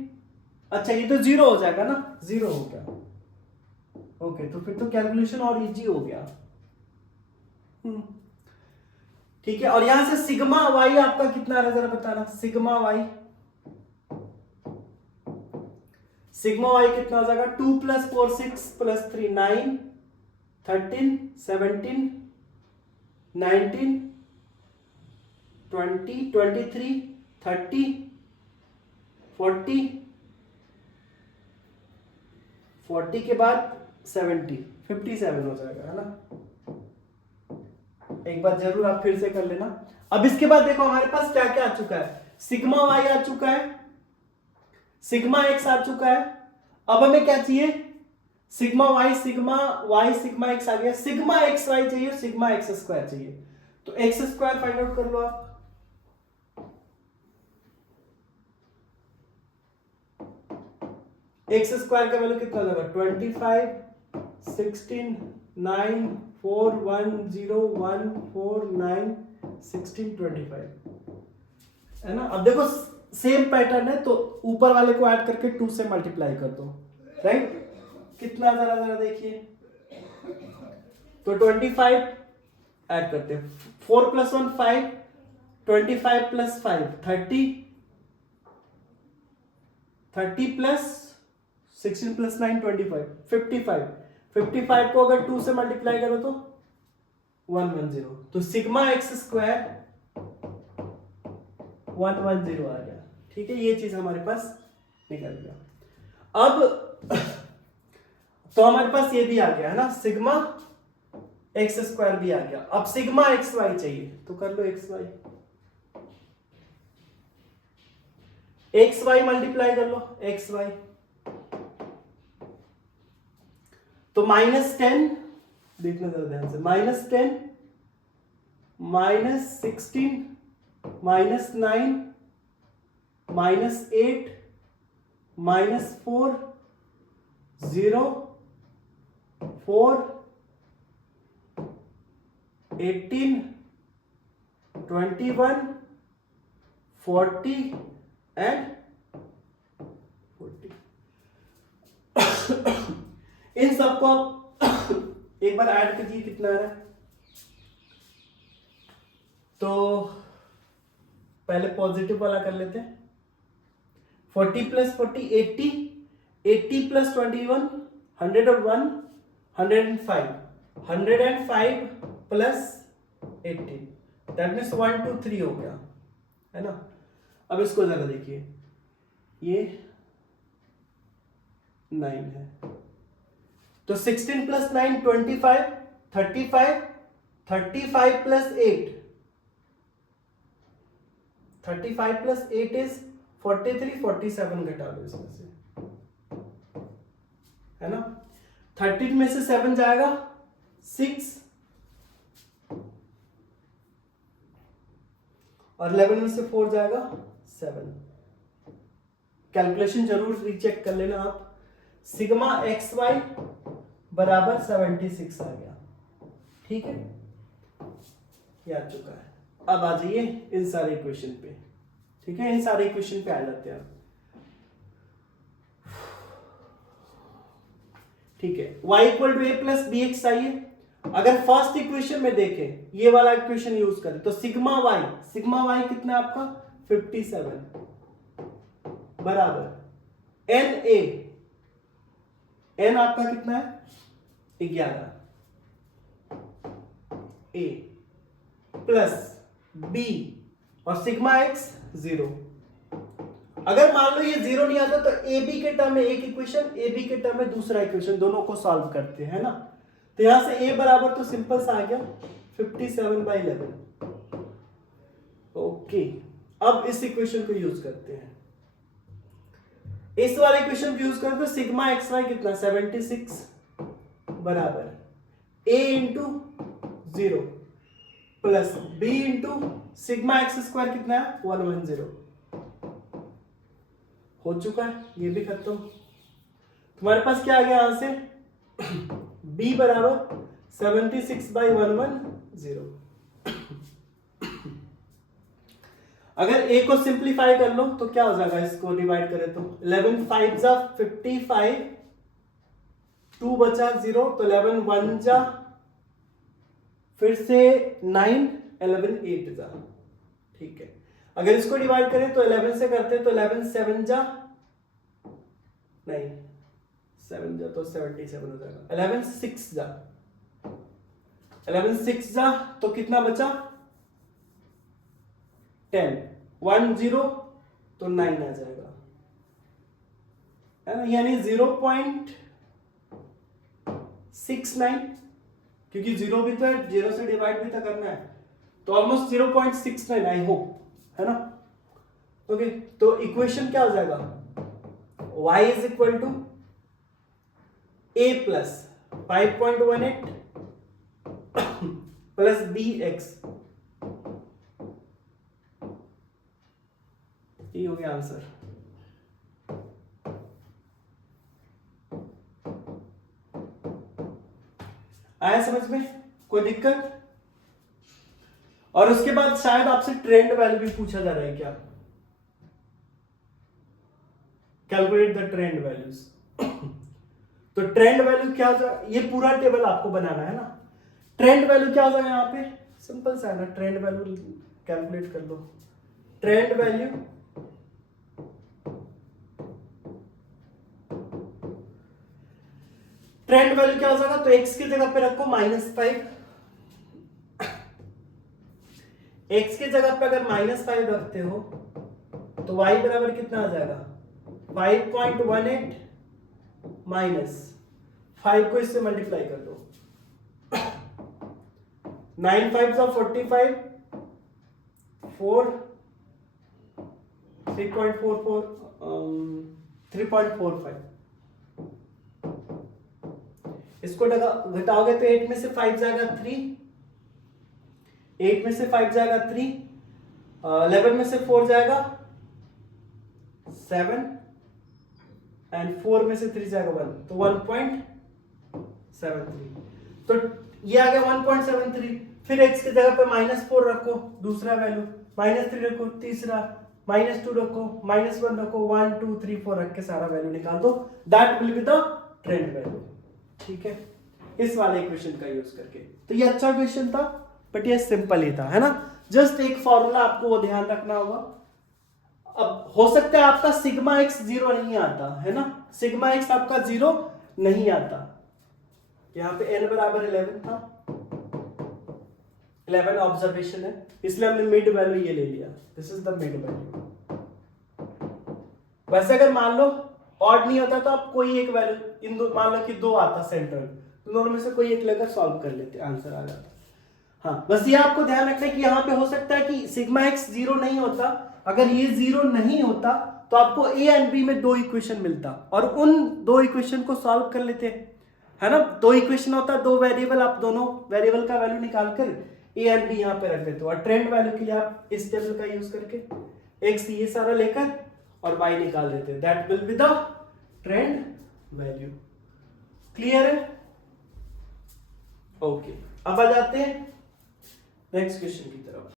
अच्छा ये तो 0 हो जाएगा ना, 0 हो गया, ओके, तो फिर तो कैलकुलेशन और इजी हो गया, ठीक है। और यहां से सिग्मा वाई आपका कितना आ रहा है जरा बताना, सिग्मा वाई, सिग्मा वाई कितना हो जाएगा, 2 + 4 6 + 3 9 13 17 19 20 23 30 40 40 के बाद 70 57 हो जाएगा, है ना। एक बार जरूर आप फिर से कर लेना। अब इसके बाद देखो हमारे पास क्या क्या आ चुका है, सिग्मा वाई आ चुका है, सिग्मा एक्स आ चुका है, अब हमें क्या चाहिए, सिग्मा वाई सिग्मा एक्स आ गया, सिग्मा एक्स वाई चाहिए, सिग्मा एक्स स्क्वायर चाहिए, तो एक्स स्क्वायर फाइंड आउट कर लो आप, एक्स स्क्वायर का वैल्यू कितना होगा, 25 16 9 4 1 0 1 4 9 16 25, है ना। अब देखो सेम पैटर्न है, तो ऊपर वाले को ऐड करके 2 से मल्टीप्लाई कर दो, राइट, कितना, जरा जरा देखिए, तो 25 ऐड करते हैं, 4 + 1 5, 25 + 5 30, 30 + 16 + 9 25 55, 55 को अगर 2 से मल्टीप्लाई करो तो 110, तो सिग्मा एक्स स्क्वायर 110 आ गया, ठीक है, ये चीज हमारे पास निकल गया। अब तो हमारे पास ये भी आ गया, है ना, सिग्मा एक्स स्क्वायर भी आ गया। अब सिग्मा एक्स वाई चाहिए, तो कर लो X Y, X Y multiply कर लो, एक्स वाई, तो -10, देखना जरा ध्यान से, -10 -16 -9 -8 -4 0 4 18 21, 40 and 40। इन सबको आप एक बार ऐड कीजिए, कितना आ रहा है। तो पहले पॉजिटिव वाला कर लेते हैं। 40 plus 40 80, 80 plus 21 101, 105, 105 plus 80, that means 1 2 3 हो गया, है ना। अब इसको जरा देखिए, ये 9 है, तो 16 प्लस 9 25, 35, 35 प्लस 8, 35 प्लस 8 इज 43, 47 घटा दो इसमें से, है ना। 13 में से 7 जाएगा 6, और 11 में से 4 जाएगा 7। कैलकुलेशन जरूर रीचेक कर लेना आप। सिग्मा एक्स वाई बराबर 76 आ गया, ठीक है, ये आ चुका है। अब आ जाइए इन सारे इक्वेशन पे, ठीक है, इन सारे इक्वेशन पे आ जाते हैं, ठीक है। y equal to a plus b x चाहिए। अगर फर्स्ट इक्वेशन में देखें, ये वाला इक्वेशन यूज करें, तो सिग्मा y कितना है आपका 57 बराबर एन ए, एन आपका कितना है 11 ए प्लस बी और सिग्मा एक्स 0। अगर मान लो ये 0 नहीं आता तो ए बी के टर्म में एक इक्वेशन, ए बी के टर्म में दूसरा इक्वेशन, दोनों को सॉल्व करते हैं ना। तो यहां से ए बराबर तो सिंपल सा आ गया 57/11। ओके, अब इस इक्वेशन को यूज करते हैं। इस वाले इक्वेशन को यूज करते तो सिग्मा एक्स वाई कितना 76 बराबर A into 0 plus B into sigma X square कितना है 110। हो चुका है, ये भी खत्म। तुम्हारे पास क्या आ गया यहां से b बराबर 76/110। अगर a को सिंप्लीफाई कर लो तो क्या हो जाएगा, इसको डिवाइड करें तो 11 5 जा 55, 2 बचा 0, तो 11 1 जा फिर से 9, 11 8 जा, ठीक है। अगर इसको डिवाइड करें तो 11 से करते तो 11 7 जा, नहीं 7 जा तो 77 हो जाएगा, 11 6 जा, 11 6 जा तो कितना बचा 10, 1 0 तो 9 आ जाएगा, है ना, यानी 0.69, क्योंकि 0 भी तो है, 0 से डिवाइड भी तो करना है, तो ऑलमोस्ट 0.69 आई होप, है ना। ओके, तो इक्वेशन क्या हो जाएगा, y is equal to a plus 5.18 plus bx, ये हो गया आंसर। आया समझ में, कोई दिक्कत? और उसके बाद शायद आपसे ट्रेंड वैल्यू भी पूछा जा रहा है क्या, कैलकुलेट द ट्रेंड वैल्यूज। तो ट्रेंड वैल्यू क्या हो जाएगा, ये पूरा टेबल आपको बनाना है ना। ट्रेंड वैल्यू क्या हो जाएगा यहाँ पे, सिंपल सा है ना, ट्रेंड वैल्यू कैलकुलेट कर लो। ट्रेंड वैल्यू क्या हो जाएगा, तो x की जगह पे रखो -5, x की जगह पे अगर -5 रखते हो तो y बराबर कितना आ जाएगा 5.18 माइनस 5 को इससे मल्टीप्लाई कर दो, 9 5 45, 4 3.45, इसको घटाओगे तो 8 में से 5 जाएगा 3, 8 में से 5 जाएगा 3, 11 में से 4 जाएगा 7 एंड 4 में से 3 जाएगा 1, तो 1.73, तो ये आ गया 1.73। फिर x की जगह पे -4 रखो, दूसरा वैल्यू, -3 रखो, तीसरा, -2 रखो, -1 रखो, 1 2 3 4 रख के सारा वैल्यू निकाल दो, that will be the trend value. ठीक है, इस वाले इक्वेशन का यूज करके। तो ये अच्छा क्वेश्चन था, बट ये सिंपल ही था, है ना। जस्ट एक फॉर्मूला आपको वो ध्यान रखना होगा। अब हो सकता है आपका सिग्मा एक्स 0 नहीं आता, है ना, सिग्मा एक्स आपका 0 नहीं आता। यहाँ पे n बराबर 11 था, 11 ऑब्जर्वेशन है, इसलिए हमने मिड वैल्यू ये ले लिया, this is the mid value. वैसे अगर मान लो ऑड नहीं होता तो आप कोई एक वैल्यू, इन दो, मान लो कि 2 आता सेंट्रल, तो दोनों में से कोई एक लेकर सॉल्व कर लेते, आंसर आ जाता। हाँ, बस ये आपको ध्यान रखना है कि यहाँ पे हो सकता है कि सिग्मा एक्स 0 नहीं होता। अगर ये 0 नहीं होता तो आपको ए एंड बी में 2 इक्वेशन मिलता, और उन 2 इक्वेशन को सॉल्व कर लेते, है ना। 2 इक्वेशन होता, 2 वेरिएबल, आप दोनों वेरिएबल का वैल्यू निकाल कर ए एंड बी यहाँ पे रख देते हो, और ट्रेंड वैल्यू के लिए आप इस टेबल का यूज करके एक्स ये सारा लेकर और वाई निकाल देते हैं, that will be the trend value. Clear है? ओके, अब आ जाते हैं नेक्स्ट क्वेश्चन की तरफ।